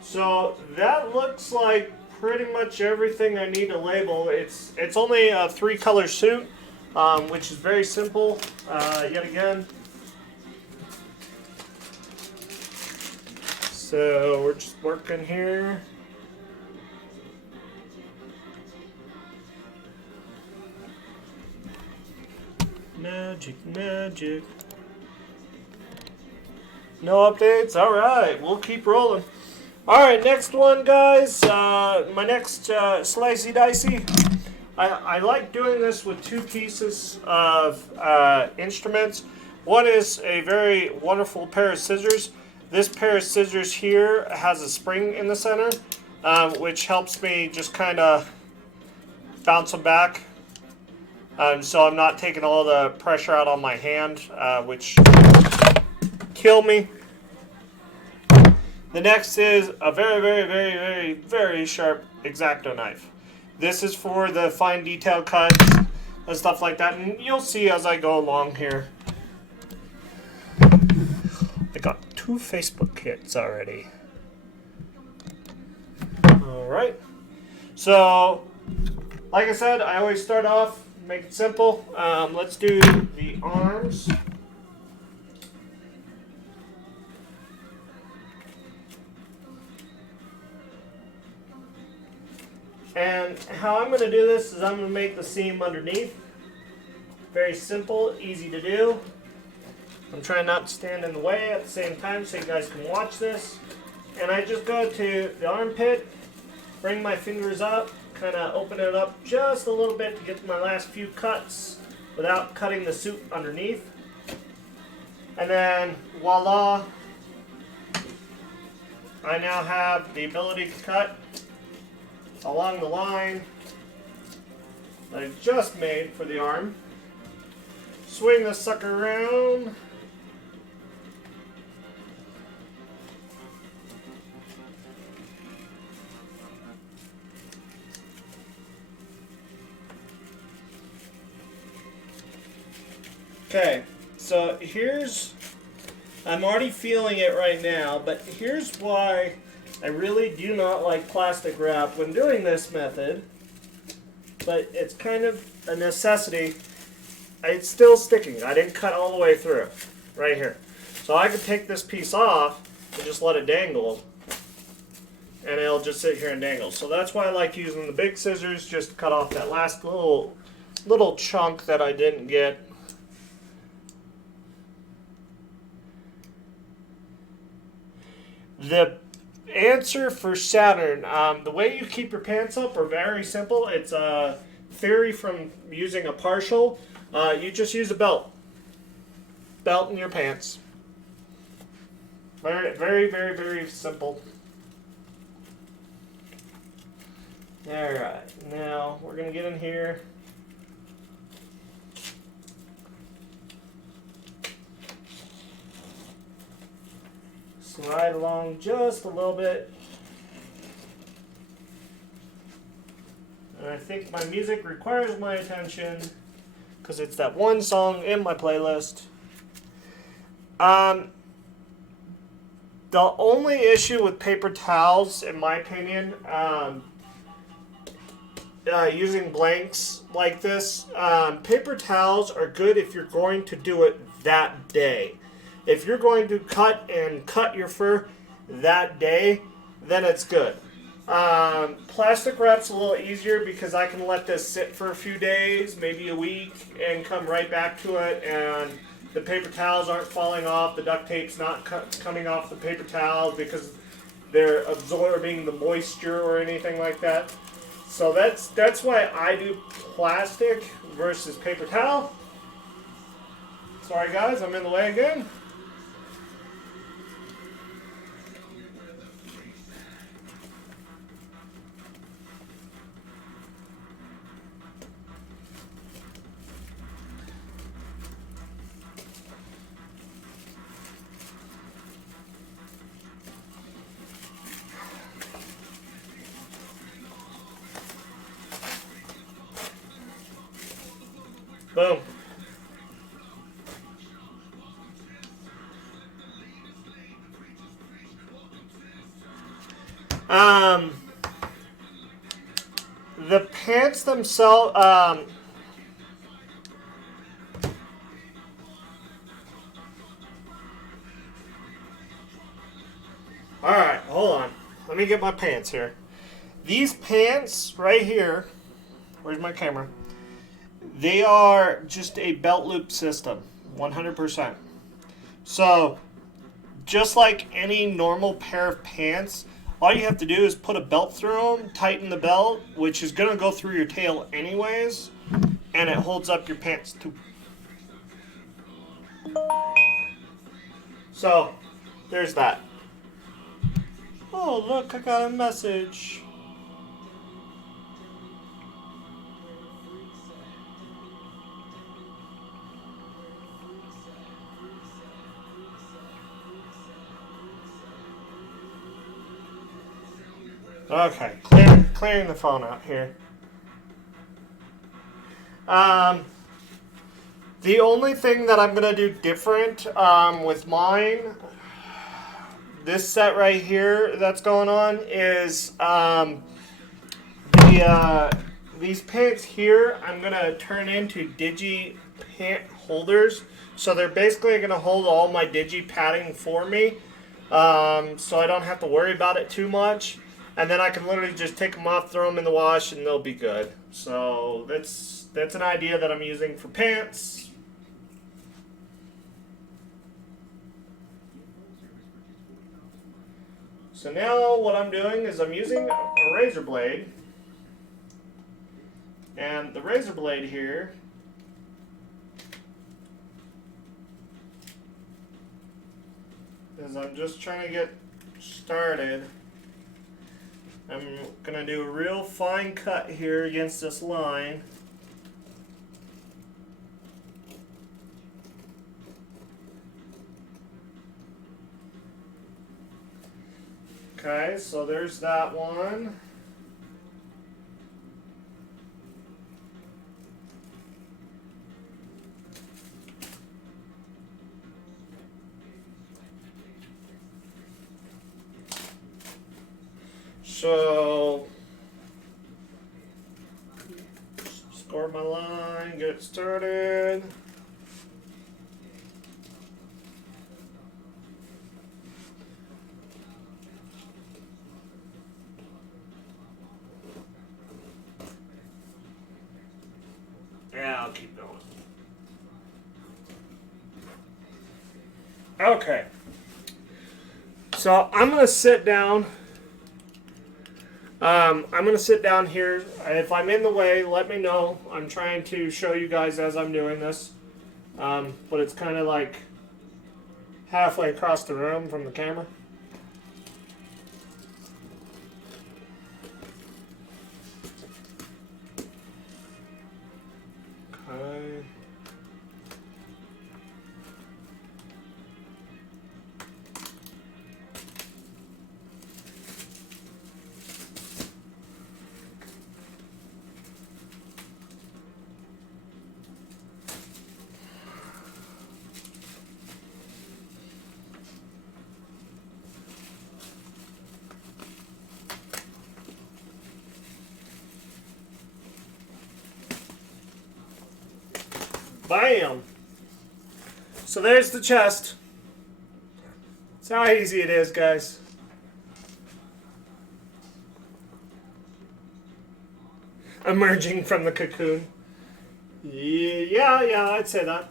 So that looks like pretty much everything I need to label. It's only a 3-color suit, which is very simple. Yet again. So we're just working here. Magic, magic. No updates? Alright, we'll keep rolling. Alright, next one, guys. My next slicey dicey. I like doing this with 2 pieces of instruments. One is a very wonderful pair of scissors. This pair of scissors here has a spring in the center, which helps me just kind of bounce them back. So I'm not taking all the pressure out on my hand, which kill me. The next is a very, very, very, very, very sharp X-Acto knife. This is for the fine detail cuts and stuff like that, and you'll see as I go along here. I got 2 Facebook hits already. Alright. So, like I said, I always start off, make it simple. Let's do the arms. And how I'm going to do this is I'm going to make the seam underneath. Very simple, easy to do. I'm trying not to stand in the way at the same time so you guys can watch this. And I just go to the armpit, bring my fingers up, kind of open it up just a little bit to get my last few cuts without cutting the suit underneath. And then voila, I now have the ability to cut along the line that I just made for the arm. Swing this sucker around. Okay, so I'm already feeling it right now, but here's why I really do not like plastic wrap when doing this method, but it's kind of a necessity. It's still sticking. I didn't cut all the way through, right here. So I could take this piece off and just let it dangle, and it'll just sit here and dangle. So that's why I like using the big scissors, just to cut off that last little chunk that I didn't get. The answer for Saturn, the way you keep your pants up are very simple. It's a theory from using a partial. You just use a belt. Belt in your pants. Very, very, very, very simple. Alright, now we're going to get in here. Slide along just a little bit. And I think my music requires my attention because it's that one song in my playlist. The only issue with paper towels, in my opinion, using blanks like this, paper towels are good if you're going to do it that day. If you're going to cut your fur that day, then it's good. Plastic wrap's a little easier because I can let this sit for a few days, maybe a week, and come right back to it, and the paper towels aren't falling off, the duct tape's not coming off the paper towels because they're absorbing the moisture or anything like that. So that's why I do plastic versus paper towel. Sorry guys, I'm in the way again. Boom. The pants themselves, alright, hold on. Let me get my pants here. These pants right here, where's my camera? They are just a belt loop system, 100%. So, just like any normal pair of pants, all you have to do is put a belt through them, tighten the belt, which is going to go through your tail anyways, and it holds up your pants too. So, there's that. Oh, look, I got a message. Okay, clearing the phone out here. The only thing that I'm gonna do different with mine, this set right here that's going on is these pants here. I'm gonna turn into digi pant holders, so they're basically gonna hold all my digi padding for me, so I don't have to worry about it too much. And then I can literally just take them off, throw them in the wash, and they'll be good. So that's an idea that I'm using for pants. So now what I'm doing is I'm using a razor blade. And the razor blade here is I'm just trying to get started. I'm going to do a real fine cut here against this line. Okay, so there's that one. So, score my line, get it started. Yeah, I'll keep going. Okay. So I'm going to sit down. I'm going to sit down here. If I'm in the way, let me know. I'm trying to show you guys as I'm doing this. But it's kind of like halfway across the room from the camera. Okay. Bam! So there's the chest. That's how easy it is, guys. Emerging from the cocoon. Yeah, I'd say that.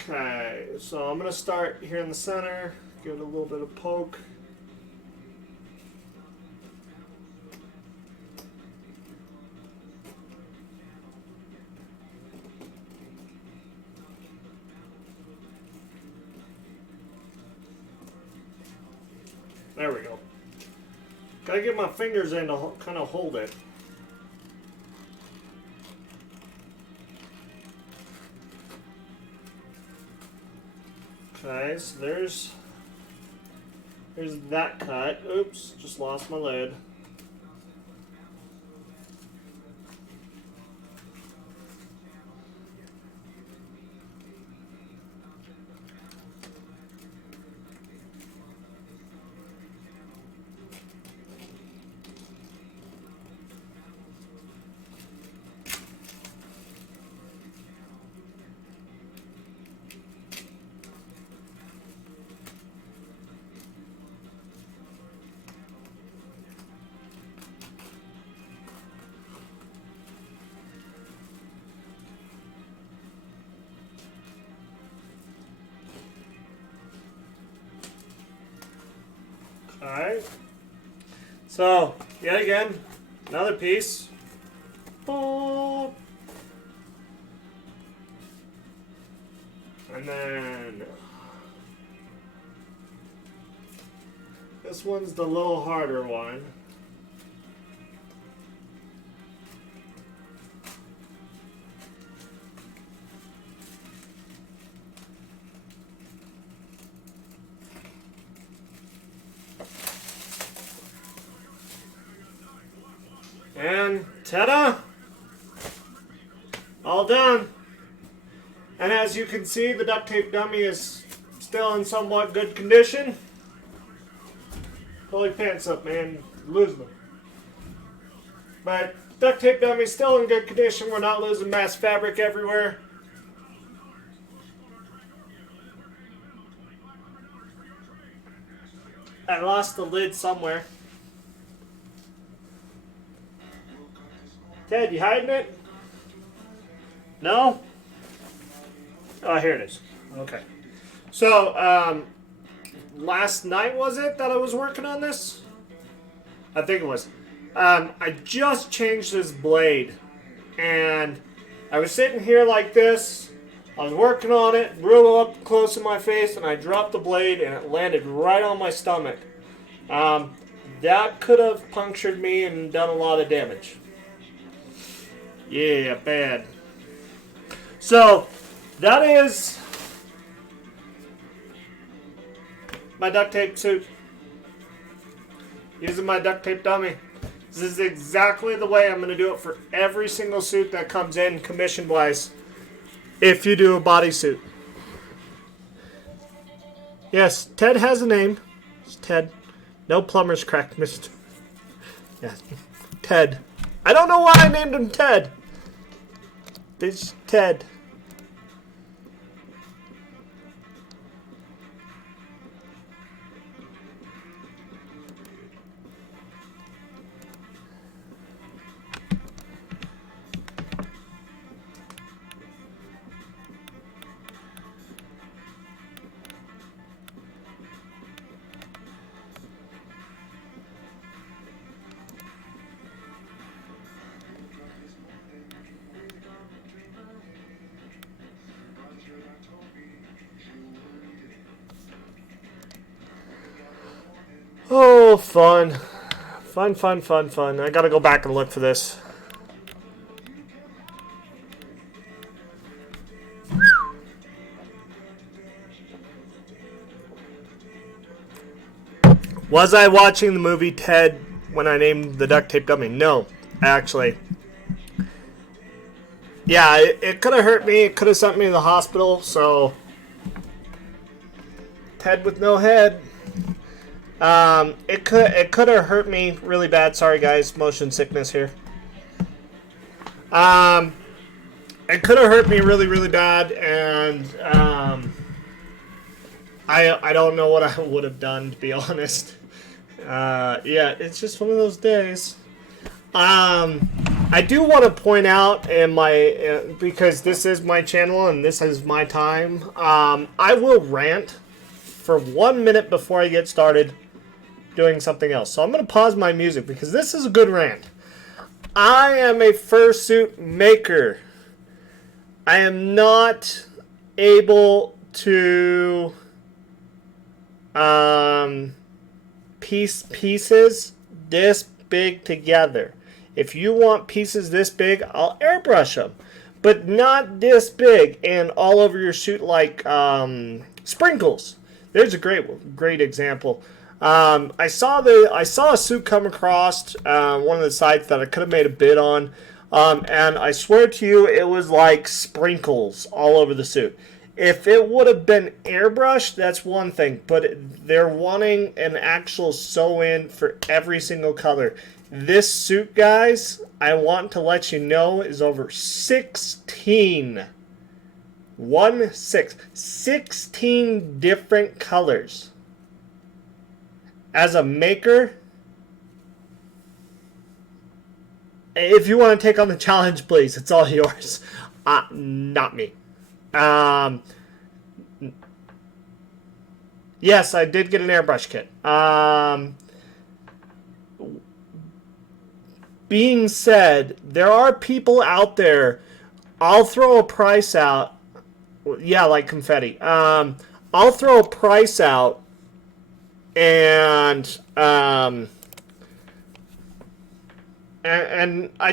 Okay, so I'm going to start here in the center, give it a little bit of poke. There we go. Gotta get my fingers in to kind of hold it. Okay, so there's that cut. Oops, just lost my lid. Alright. So, yet again, another piece. Boop. And then this one's the little harder one. Ta-da! All done. And as you can see, the duct tape dummy is still in somewhat good condition. Pull your pants up, man. Lose them. But duct tape dummy is still in good condition. We're not losing mass fabric everywhere. I lost the lid somewhere. Ted, you hiding it? No? Oh, here it is. Okay. So, last night was it that I was working on this? I think it was. I just changed this blade. And I was sitting here like this. I was working on it, real up close in my face, and I dropped the blade, and it landed right on my stomach. That could have punctured me and done a lot of damage. Yeah, bad. So, that is my duct tape suit. Using my duct tape dummy. This is exactly the way I'm going to do it for every single suit that comes in commission-wise. If you do a bodysuit. Yes, Ted has a name. It's Ted. No plumber's crack, Mr. Yeah, Ted. I don't know why I named him Ted. It's Ted. Oh, fun. Fun, fun, fun, fun. I gotta go back and look for this. Was I watching the movie Ted when I named the duct tape dummy? No, actually. Yeah, it could have hurt me. It could have sent me to the hospital, so... Ted with no head. It could have hurt me really bad. Sorry, guys. Motion sickness here. It could have hurt me really, really bad, and I don't know what I would have done, to be honest. Yeah, it's just one of those days. I do want to point out in my because this is my channel and this is my time. I will rant for 1 minute before I get started doing something else. So I'm going to pause my music because this is a good rant. I am a fursuit maker. I am not able to piece pieces this big together. If you want pieces this big, I'll airbrush them, but not this big and all over your suit like sprinkles. There's a great example. I saw a suit come across one of the sites that I could have made a bid on, and I swear to you, it was like sprinkles all over the suit. If it would have been airbrushed, that's one thing, but they're wanting an actual sew-in for every single color. This suit, guys, I want to let you know, is over 16 different colors. As a maker, if you want to take on the challenge, please, it's all yours. Not me. Yes, I did get an airbrush kit. Being said, there are people out there. I'll throw a price out. Yeah, like confetti. I'll throw a price out, and I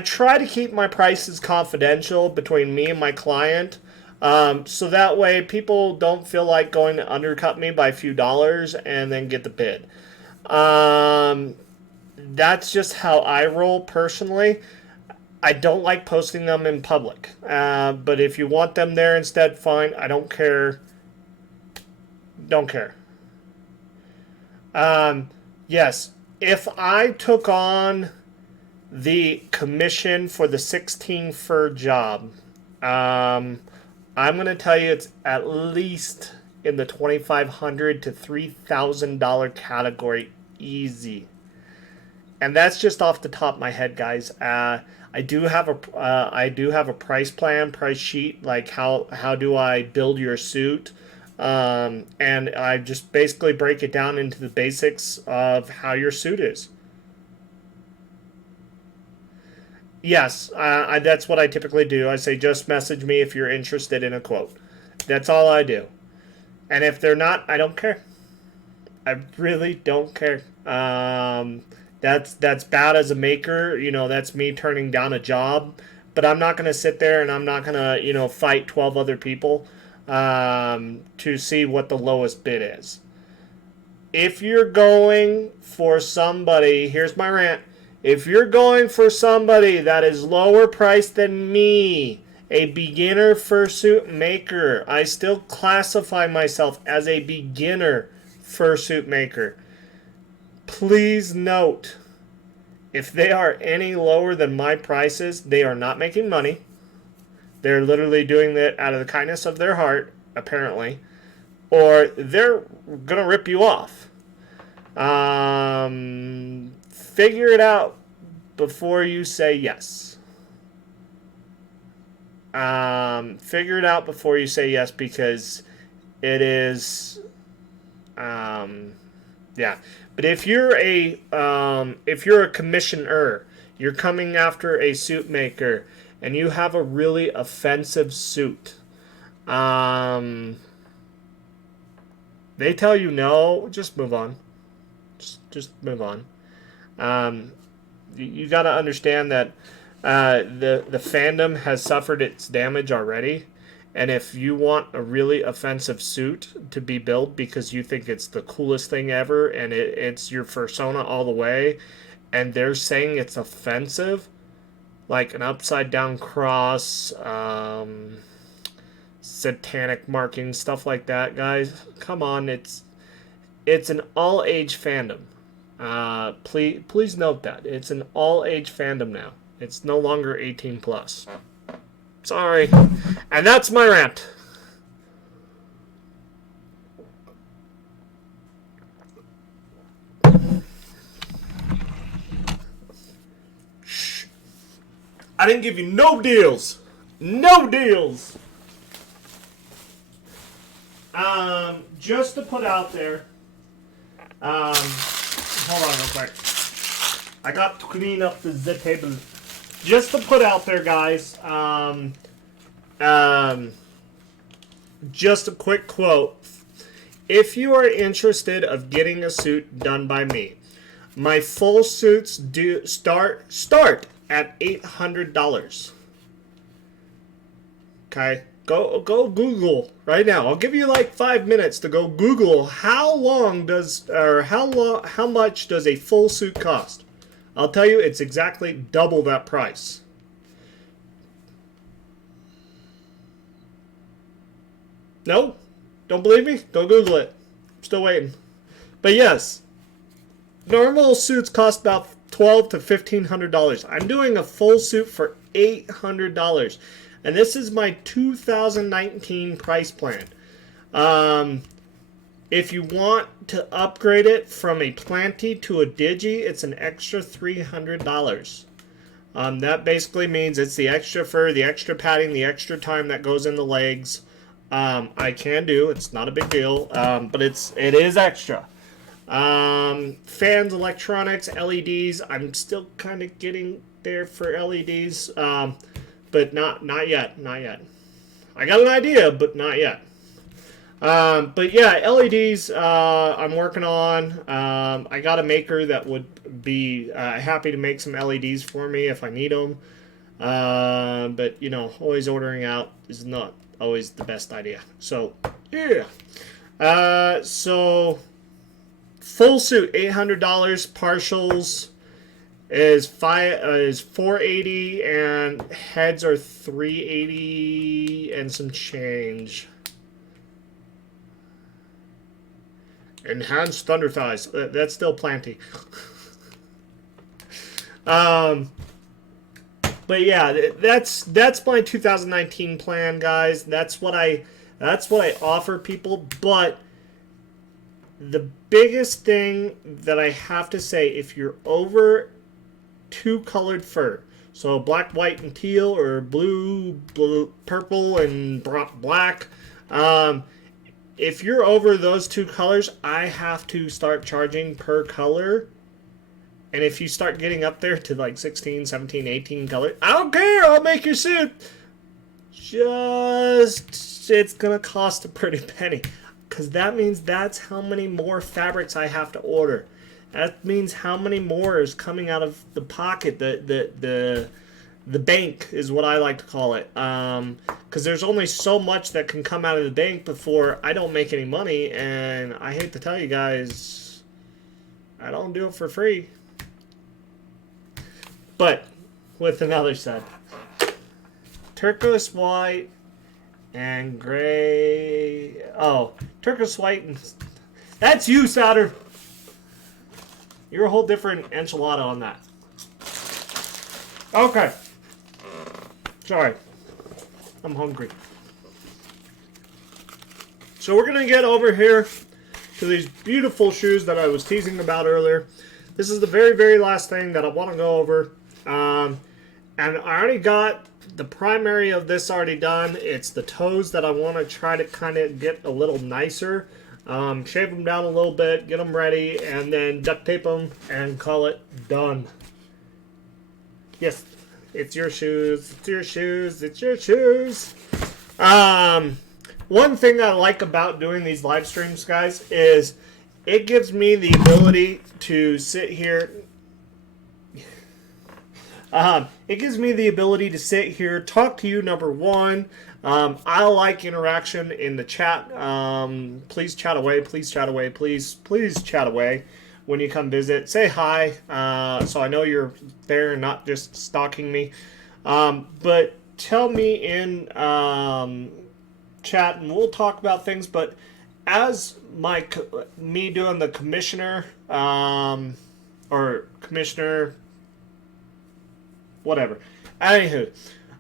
try to keep my prices confidential between me and my client, so that way people don't feel like going to undercut me by a few dollars and then get the bid. That's just how I roll personally. I don't like posting them in public. But if you want them there instead, fine. I don't care. Don't care. Yes, if I took on the commission for the 16 fur job, I'm going to tell you it's at least in the $2,500 to $3,000 category, easy. And that's just off the top of my head, guys. I do have a price plan, price sheet, like how do I build your suit, and I just basically break it down into the basics of how your suit is. Yes, that's what I typically do. I say just message me if you're interested in a quote. That's all I do. And if they're not, I don't care. I really don't care. That's bad as a maker. That's me turning down a job. But I'm not going to sit there and I'm not going to, fight 12 other people to see what the lowest bid is. If you're going for somebody, here's my rant. If you're going for somebody that is lower priced than me, a beginner fursuit maker, I still classify myself as a beginner fursuit maker. Please note, if they are any lower than my prices, they are not making money. They're literally doing it out of the kindness of their heart, apparently, or they're gonna rip you off. Figure it out before you say yes. Figure it out before you say yes, because it is, yeah. But if you're a commissioner, you're coming after a suit maker, and you have a really offensive suit, they tell you no, just move on. Just move on. You got to understand that the fandom has suffered its damage already, and if you want a really offensive suit to be built because you think it's the coolest thing ever and it's your persona all the way, and they're saying it's offensive, like an upside down cross, satanic marking, stuff like that, guys, come on, it's an all age fandom. Please note that it's an all age fandom now. It's no longer 18 plus. Sorry, and that's my rant. Shh. I didn't give you no deals. No deals. Just to put out there. Hold on real quick. I got to clean up the table. Just to put out there, guys. Just a quick quote. If you are interested of getting a suit done by me, my full suits do start at $800. Okay. Go Google right now. I'll give you like 5 minutes to go Google how much does a full suit cost. I'll tell you, it's exactly double that price. No? Don't believe me? Go Google it. I'm still waiting. But yes, normal suits cost about $1,200 to $1,500. I'm doing a full suit for $800. And this is my 2019 price plan. If you want to upgrade it from a Planty to a Digi, it's an extra $300. That basically means it's the extra fur, the extra padding, the extra time that goes in the legs. I can do. It's not a big deal, but it is extra. Fans, electronics, LEDs. I'm still kind of getting there for LEDs. But not yet. I got an idea, but not yet. But yeah, LEDs I'm working on. I got a maker that would be happy to make some LEDs for me if I need them. But always ordering out is not always the best idea. So yeah. So full suit $800, partials is 480 and heads are 380 and some change. Enhanced thunder thighs. That's still plenty. But yeah, that's my 2019 plan, guys. That's what I offer people. But the biggest thing that I have to say, if you're over 2-colored fur, so black, white, and teal, or blue, purple, and black, if you're over those 2 colors, I have to start charging per color. And if you start getting up there to like 16, 17, 18 colors, I don't care, I'll make your suit. It's going to cost a pretty penny. Because that means that's how many more fabrics I have to order. That means how many more is coming out of the pocket, the bank is what I like to call it. Because there's only so much that can come out of the bank before I don't make any money. And I hate to tell you guys, I don't do it for free. But with another set, turquoise white and gray. Oh, turquoise white and that's you, Saturn. You're a whole different enchilada on that. Okay. Sorry. I'm hungry. So we're going to get over here to these beautiful shoes that I was teasing about earlier. This is the very, very last thing that I want to go over. And I already got the primary of this already done. It's the toes that I want to try to kind of get a little nicer. Shave them down a little bit, get them ready, and then duct tape them and call it done. Yes, it's your shoes, it's your shoes, it's your shoes. One thing I like about doing these live streams, guys, is it gives me the ability to sit here. It gives me the ability to sit here, talk to you, number one. I like interaction in the chat. Please chat away, please chat away, please chat away when you come visit. Say hi, so I know you're there and not just stalking me. But tell me in chat and we'll talk about things. But as me doing the commissioner, or commissioner, whatever. Anywho,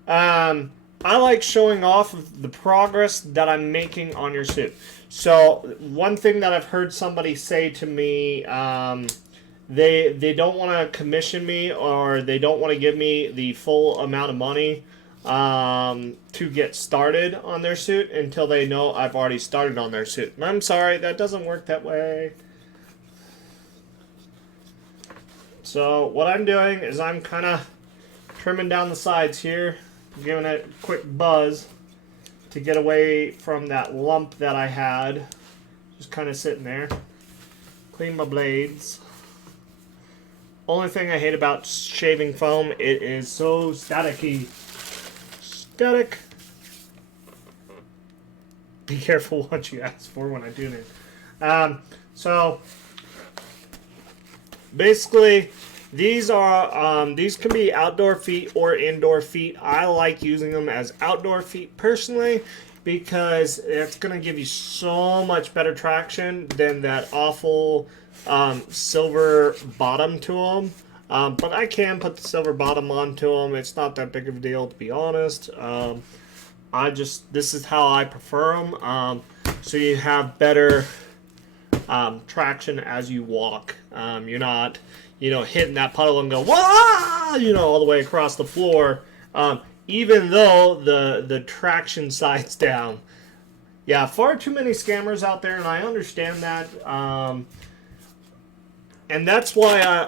I like showing off the progress that I'm making on your suit. So one thing that I've heard somebody say to me, they don't want to commission me or they don't want to give me the full amount of money to get started on their suit until they know I've already started on their suit. And I'm sorry, that doesn't work that way. So what I'm doing is I'm kind of trimming down the sides here, giving it a quick buzz to get away from that lump that I had. Just kind of sitting there. Clean my blades. Only thing I hate about shaving foam, it is so staticky. Static. Be careful what you ask for when I do that. So basically, these can be outdoor feet or indoor feet. I like using them as outdoor feet personally because it's going to give you so much better traction than that awful silver bottom to them. But I can put the silver bottom onto them. It's not that big of a deal, to be honest. This is how I prefer them. So you have better traction as you walk. You're not, hitting that puddle and go, wah, all the way across the floor, even though the traction side's down. Yeah, far too many scammers out there, and I understand that. And that's why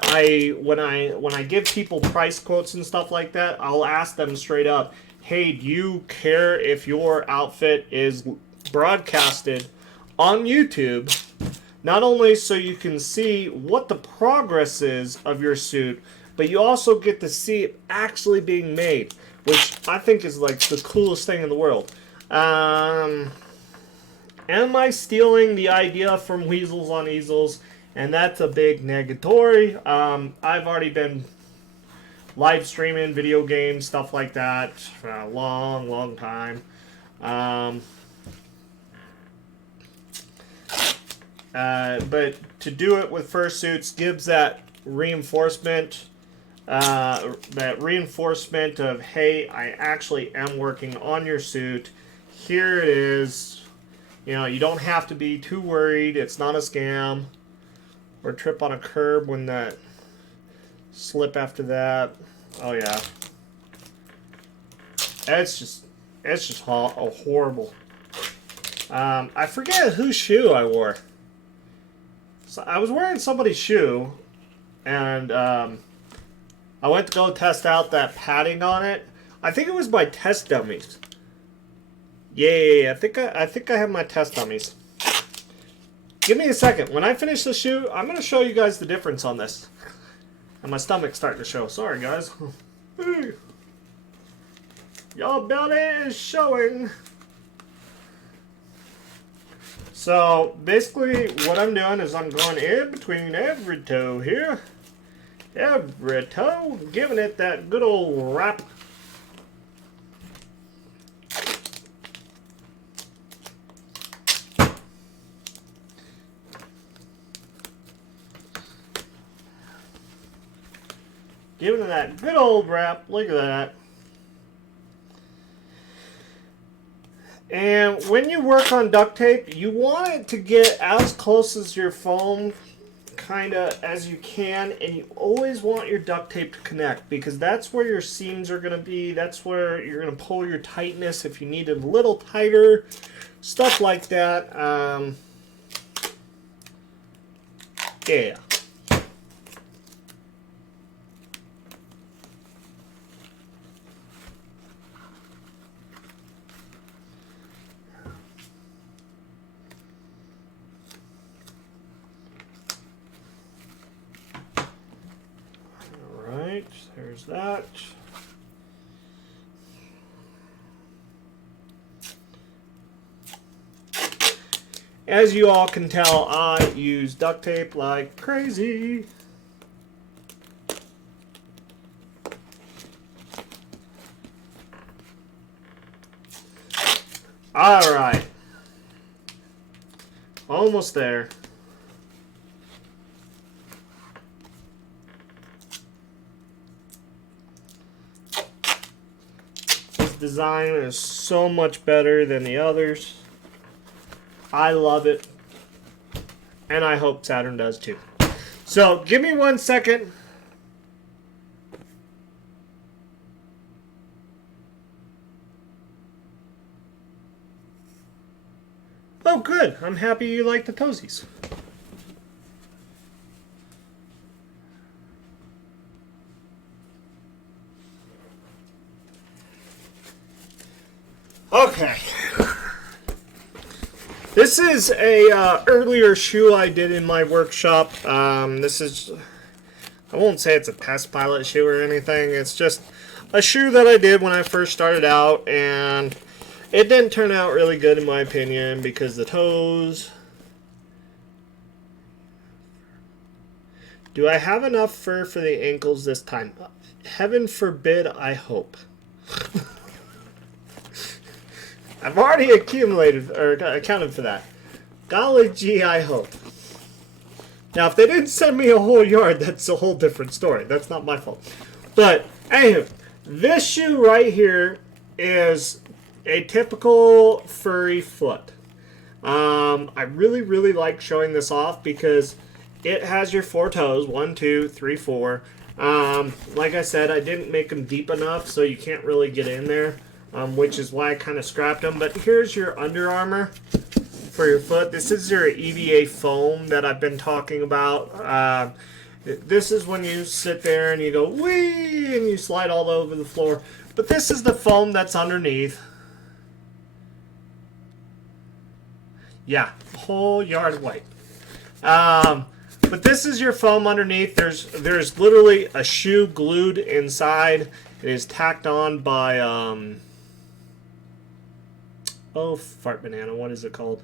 when I give people price quotes and stuff like that, I'll ask them straight up, hey, do you care if your outfit is broadcasted on YouTube? Not only so you can see what the progress is of your suit, but you also get to see it actually being made, which I think is like the coolest thing in the world. Am I stealing the idea from Weasels on Easels? And that's a big negatory. I've already been live streaming video games, stuff like that for a long, long time. But to do it with fursuits gives that reinforcement of, hey, I actually am working on your suit. Here it is. You know, you don't have to be too worried. It's not a scam. Or trip on a curb when that slip after that. Oh yeah. It's just horrible. I forget whose shoe I wore. So I was wearing somebody's shoe, and I went to go test out that padding on it. I think it was my test dummies. Yeah. I think I have my test dummies. Give me a second. When I finish the shoe, I'm going to show you guys the difference on this. And my stomach's starting to show. Sorry, guys. Your belly is showing. So, basically, what I'm doing is I'm going in between every toe here. Every toe. Giving it that good old wrap. Giving it that good old wrap. Look at that. And when you work on duct tape, you want it to get as close as your foam kind of as you can, and you always want your duct tape to connect because that's where your seams are going to be. That's where you're going to pull your tightness if you need it a little tighter, stuff like that. Yeah. There's that. As you all can tell, I use duct tape like crazy. All right. Almost there. Design is so much better than the others. I love it, and I hope Saturn does too. So give me 1 second. Oh good, I'm happy you like the toesies. Okay. This is a earlier shoe I did in my workshop. This is, I won't say it's a test pilot shoe or anything. It's just a shoe that I did when I first started out, and it didn't turn out really good in my opinion because the toes. Do I have enough fur for the ankles this time? Heaven forbid, I hope. I've already accumulated or accounted for that. Golly gee, I hope. Now, if they didn't send me a whole yard, that's a whole different story. That's not my fault. But, anywho, this shoe right here is a typical furry foot. I really, really like showing this off because it has your 4 toes. 1, 2, 3, 4. Like I said, I didn't make them deep enough, so you can't really get in there. Which is why I kind of scrapped them. But here's your Under Armour for your foot. This is your EVA foam that I've been talking about. This is when you sit there and you go, wee, and you slide all over the floor. But this is the foam that's underneath. Yeah, whole yard white. But this is your foam underneath. There's literally a shoe glued inside. It is tacked on by... oh, fart banana. What is it called?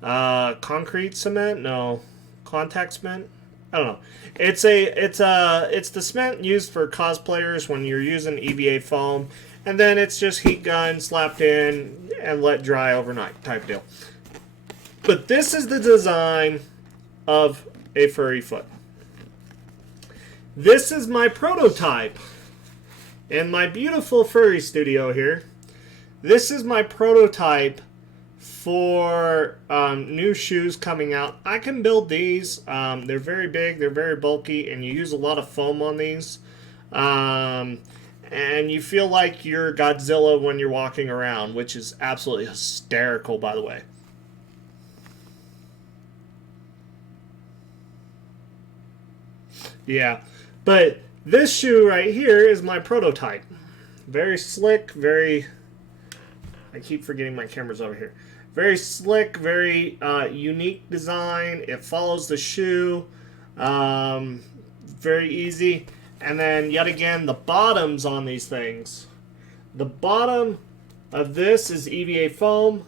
Concrete cement? No. Contact cement? I don't know. It's the cement used for cosplayers when you're using EVA foam, and then it's just heat gun slapped in and let dry overnight type deal. But this is the design of a furry foot. This is my prototype in my beautiful furry studio here. This is my prototype for new shoes coming out. I can build these. They're very big, they're very bulky, and you use a lot of foam on these. And you feel like you're Godzilla when you're walking around, which is absolutely hysterical, by the way. Yeah, but this shoe right here is my prototype. Very slick, very... I keep forgetting my camera's over here. Very slick, very unique design. It follows the shoe. Very easy. And then, yet again, the bottoms on these things. The bottom of this is EVA foam.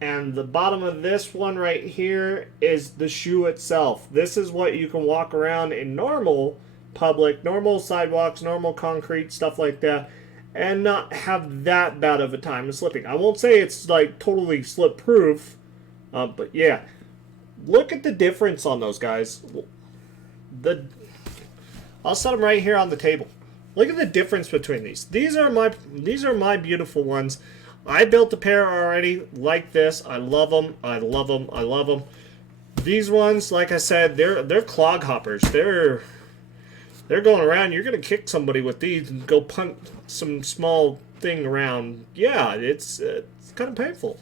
And the bottom of this one right here is the shoe itself. This is what you can walk around in normal public, normal sidewalks, normal concrete, stuff like that, and not have that bad of a time of slipping. I won't say it's like totally slip proof, but yeah, look at the difference on those guys. I'll set them right here on the table. Look at the difference between these. These are my beautiful ones. I built a pair already like this. I love them. I love them. I love them. These ones, like I said, they're clog hoppers. They're going around. You're gonna kick somebody with these and go punt some small thing around. Yeah, it's kind of painful.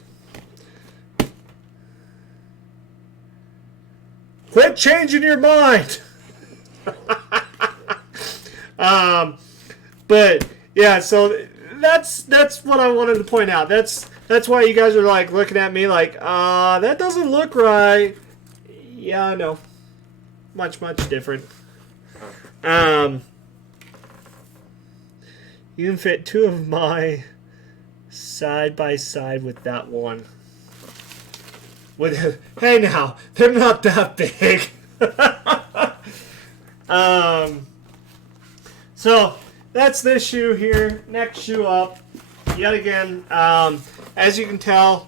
Quit changing your mind. But yeah, so that's what I wanted to point out. That's why you guys are like looking at me like, that doesn't look right. Yeah, I know. Much different. You can fit two of my side by side with that one. Hey now, they're not that big. So that's this shoe here. Next shoe up. Yet again, as you can tell,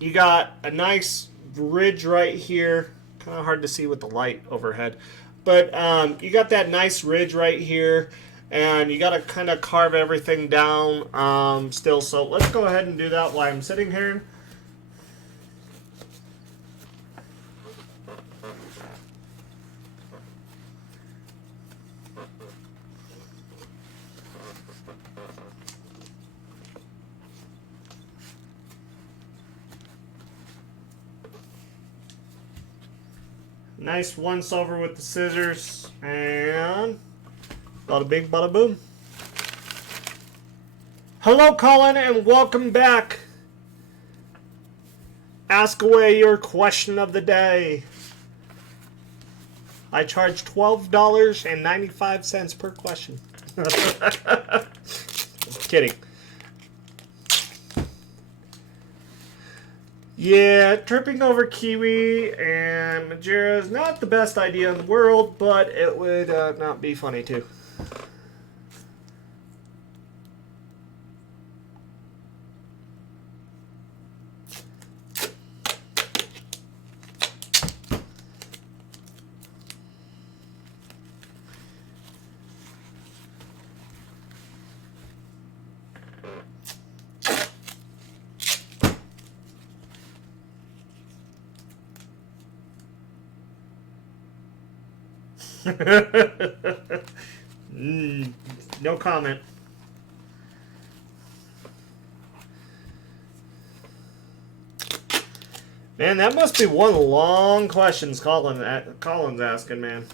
you got a nice ridge right here. Kind of hard to see with the light overhead. But you got that nice ridge right here. And you got to kind of carve everything down still. So let's go ahead and do that while I'm sitting here. Nice once over with the scissors, and bada bing, bada boom. Hello, Colin, and welcome back. Ask away your question of the day. I charge $12.95 per question. Kidding. Yeah, tripping over kiwi and Majera is not the best idea in the world, but it would not be funny too. No comment. Man, that must be one long questions Colin's asking, man.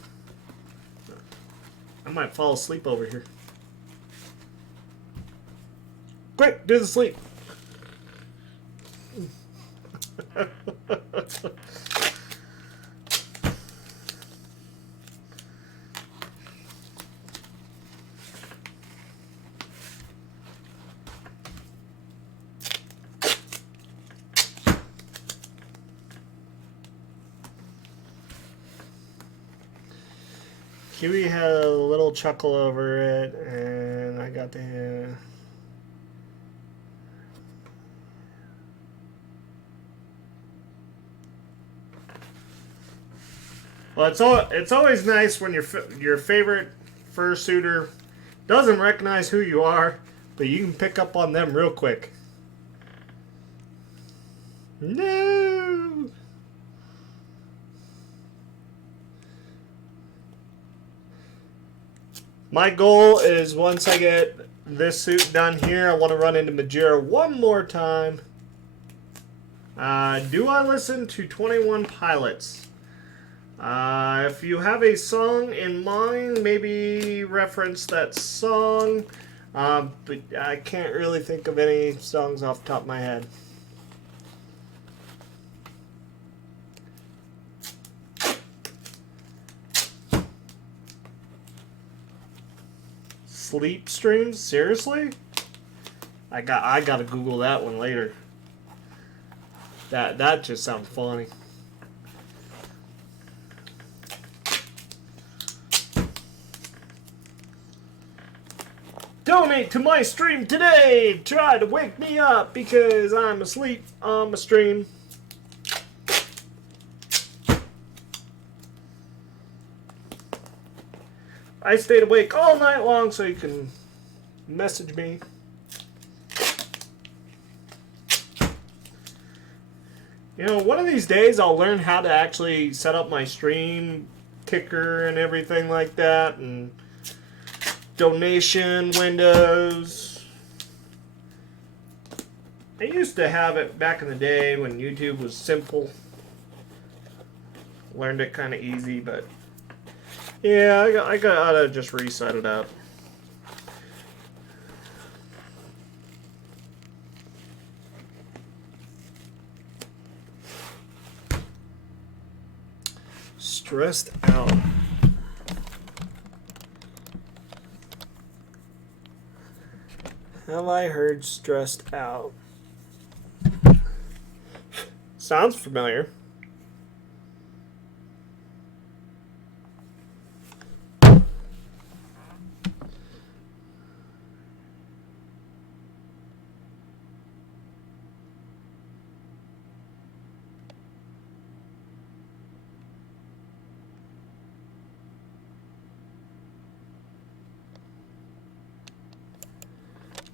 I might fall asleep over here. Quick, do the sleep. Huey had a little chuckle over it, and I got to hear. Well, it's always nice when your favorite fursuiter doesn't recognize who you are, but you can pick up on them real quick. No. My goal is once I get this suit done here, I want to run into Majira one more time. Do I listen to 21 Pilots? If you have a song in mind, maybe reference that song. But I can't really think of any songs off the top of my head. Sleep streams? Seriously? I gotta Google that one later. That just sounds funny. Donate to my stream today! Try to wake me up because I'm asleep on my stream. I stayed awake all night long so you can message me. You know, one of these days I'll learn how to actually set up my stream ticker and everything like that, and donation windows. I used to have it back in the day when YouTube was simple. Learned it kind of easy, but yeah, I gotta just reset it up. Stressed out. Have I heard stressed out? Sounds familiar.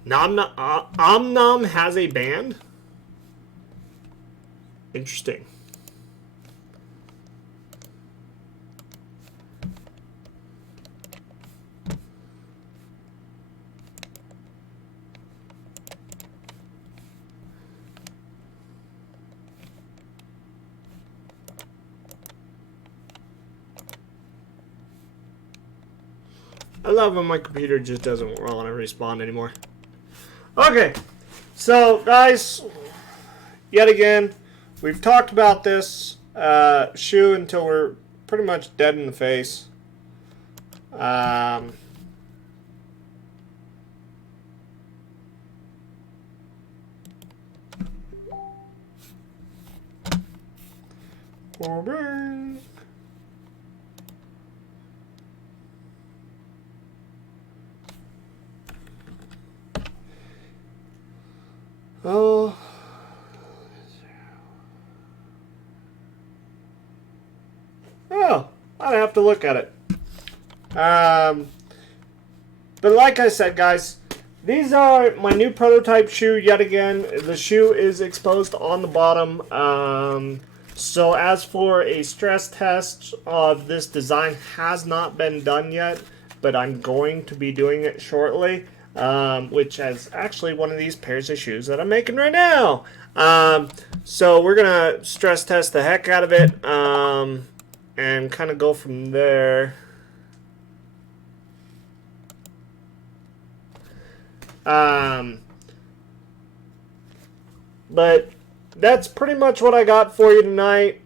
Nom Nom has a band? Interesting. I love when my computer just doesn't want to respond anymore. Okay, so guys, yet again, we've talked about this shoe until we're pretty much dead in the face. Oh. Oh, I'd have to look at it. But like I said, guys, these are my new prototype shoe yet again. The shoe is exposed on the bottom. So as for a stress test of this design has not been done yet, but I'm going to be doing it shortly. Which is actually one of these pairs of shoes that I'm making right now. So we're gonna stress test the heck out of it, and kind of go from there. But that's pretty much what I got for you tonight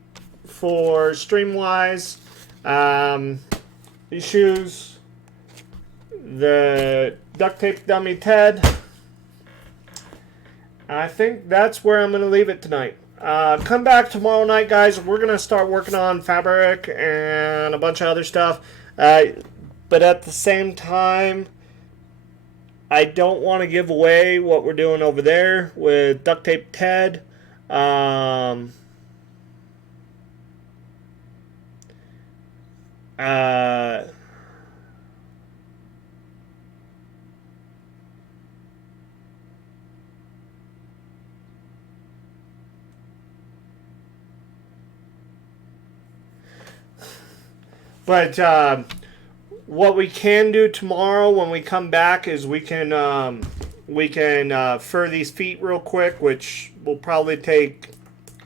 for stream-wise. These shoes, the duct tape dummy Ted. I think that's where I'm going to leave it tonight. Come back tomorrow night, guys. We're going to start working on fabric and a bunch of other stuff. But at the same time, I don't want to give away what we're doing over there with Duct Tape Ted. Uh, but what we can do tomorrow when we come back is we can fur these feet real quick, which will probably take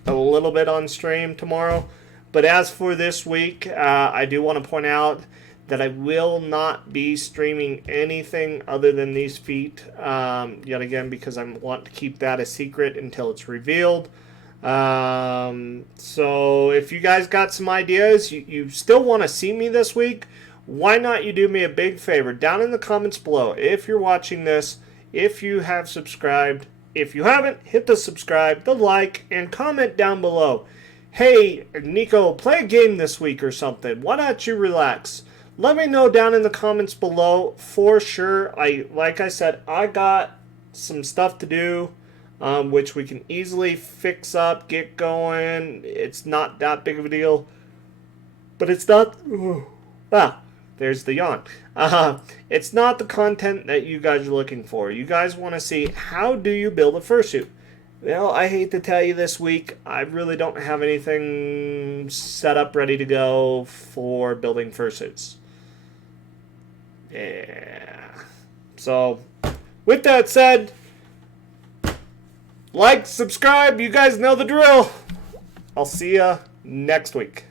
a little bit on stream tomorrow. But as for this week, I do want to point out that I will not be streaming anything other than these feet yet again, because I want to keep that a secret until it's revealed. So if you guys got some ideas, you still want to see me this week, why not you do me a big favor down in the comments below. If you're watching this, if you have subscribed, if you haven't, hit the subscribe, the like, and comment down below. Hey, Nico, play a game this week or something. Why don't you relax? Let me know down in the comments below for sure. Like I said, I got some stuff to do, which we can easily fix up, get going. It's not that big of a deal. But it's not... there's the yawn. It's not the content that you guys are looking for. You guys want to see, how do you build a fursuit? Well, I hate to tell you this week, I really don't have anything set up ready to go for building fursuits. Yeah. So, with that said, like, subscribe, you guys know the drill. I'll see ya next week.